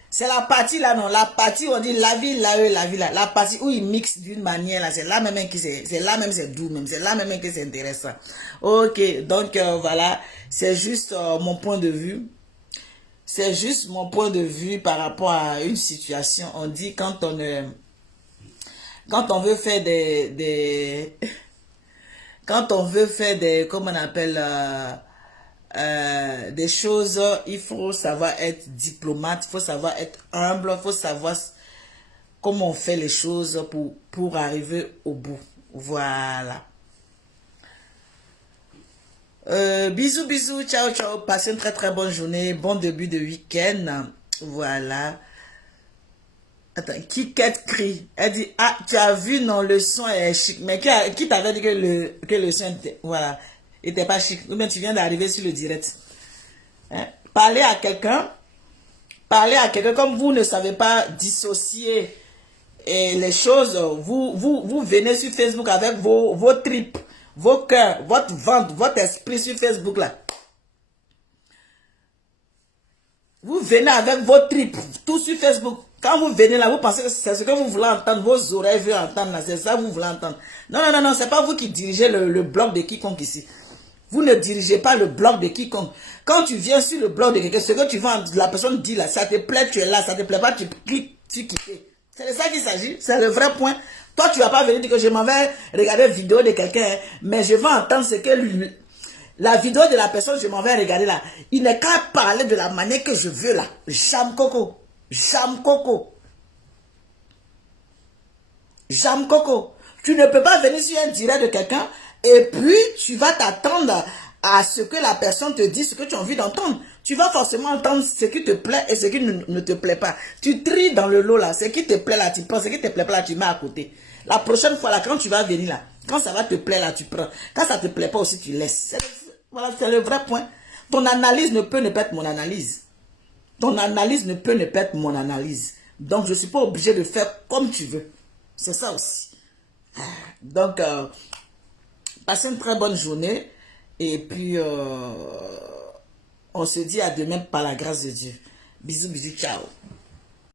C'est la partie là, non, la partie où on dit la vie là, la vie là. La partie où ils mixent d'une manière là, c'est là même que c'est là même c'est doux même, c'est là même que c'est intéressant. Ok, donc voilà, c'est juste mon point de vue. C'est juste mon point de vue par rapport à une situation. On dit quand on veut faire quand on veut faire des, comment on appelle, des choses, il faut savoir être diplomate, il faut savoir être humble, il faut savoir comment on fait les choses pour arriver au bout. Voilà. Bisous, bisous, ciao, ciao. Passez une très, très bonne journée. Bon début de week-end. Voilà. Attends, Kikette crie. Elle dit, ah, tu as vu, non, le son est chic. Mais qui t'avait dit que le son était, voilà, était pas chic? Ou bien tu viens d'arriver sur le direct. Hein? Parlez à quelqu'un comme vous ne savez pas dissocier les choses. Vous venez sur Facebook avec vos tripes, vos cœurs, votre ventre, votre esprit sur Facebook là. Vous venez avec vos tripes, tout sur Facebook. Quand vous venez là, vous pensez que c'est ce que vous voulez entendre, vos oreilles veulent entendre là, c'est ça que vous voulez entendre. Non, non, non, non, c'est pas vous qui dirigez le blog de quiconque ici. Vous ne dirigez pas le blog de quiconque. Quand tu viens sur le blog de quelqu'un, ce que tu vois, la personne dit là, ça te plaît, tu es là, ça te plaît pas, tu cliques, tu quittes. C'est de ça qu'il s'agit, c'est le vrai point. Toi, tu vas pas venir dire que je m'en vais regarder une vidéo de quelqu'un, hein, mais je vais entendre ce que lui... La vidéo de la personne, je m'en vais regarder là. Il n'est qu'à parler de la manière que je veux là. Jam Coco. Jam Coco. Jam Coco. Tu ne peux pas venir sur un direct de quelqu'un et puis tu vas t'attendre à ce que la personne te dise ce que tu as envie d'entendre. Tu vas forcément entendre ce qui te plaît et ce qui ne te plaît pas. Tu tries dans le lot là. Ce qui te plaît là, tu prends. Ce qui te plaît pas là, tu mets à côté. La prochaine fois là, quand tu vas venir là, quand ça va te plaire là, tu prends. Quand ça te plaît pas aussi, tu laisses. Voilà, c'est le vrai point. Ton analyse ne peut ne pas être mon analyse. Ton analyse ne peut ne pas être mon analyse. Donc, je ne suis pas obligé de faire comme tu veux. C'est ça aussi. Donc, passez une très bonne journée. Et puis, on se dit à demain par la grâce de Dieu. Bisous, bisous, ciao.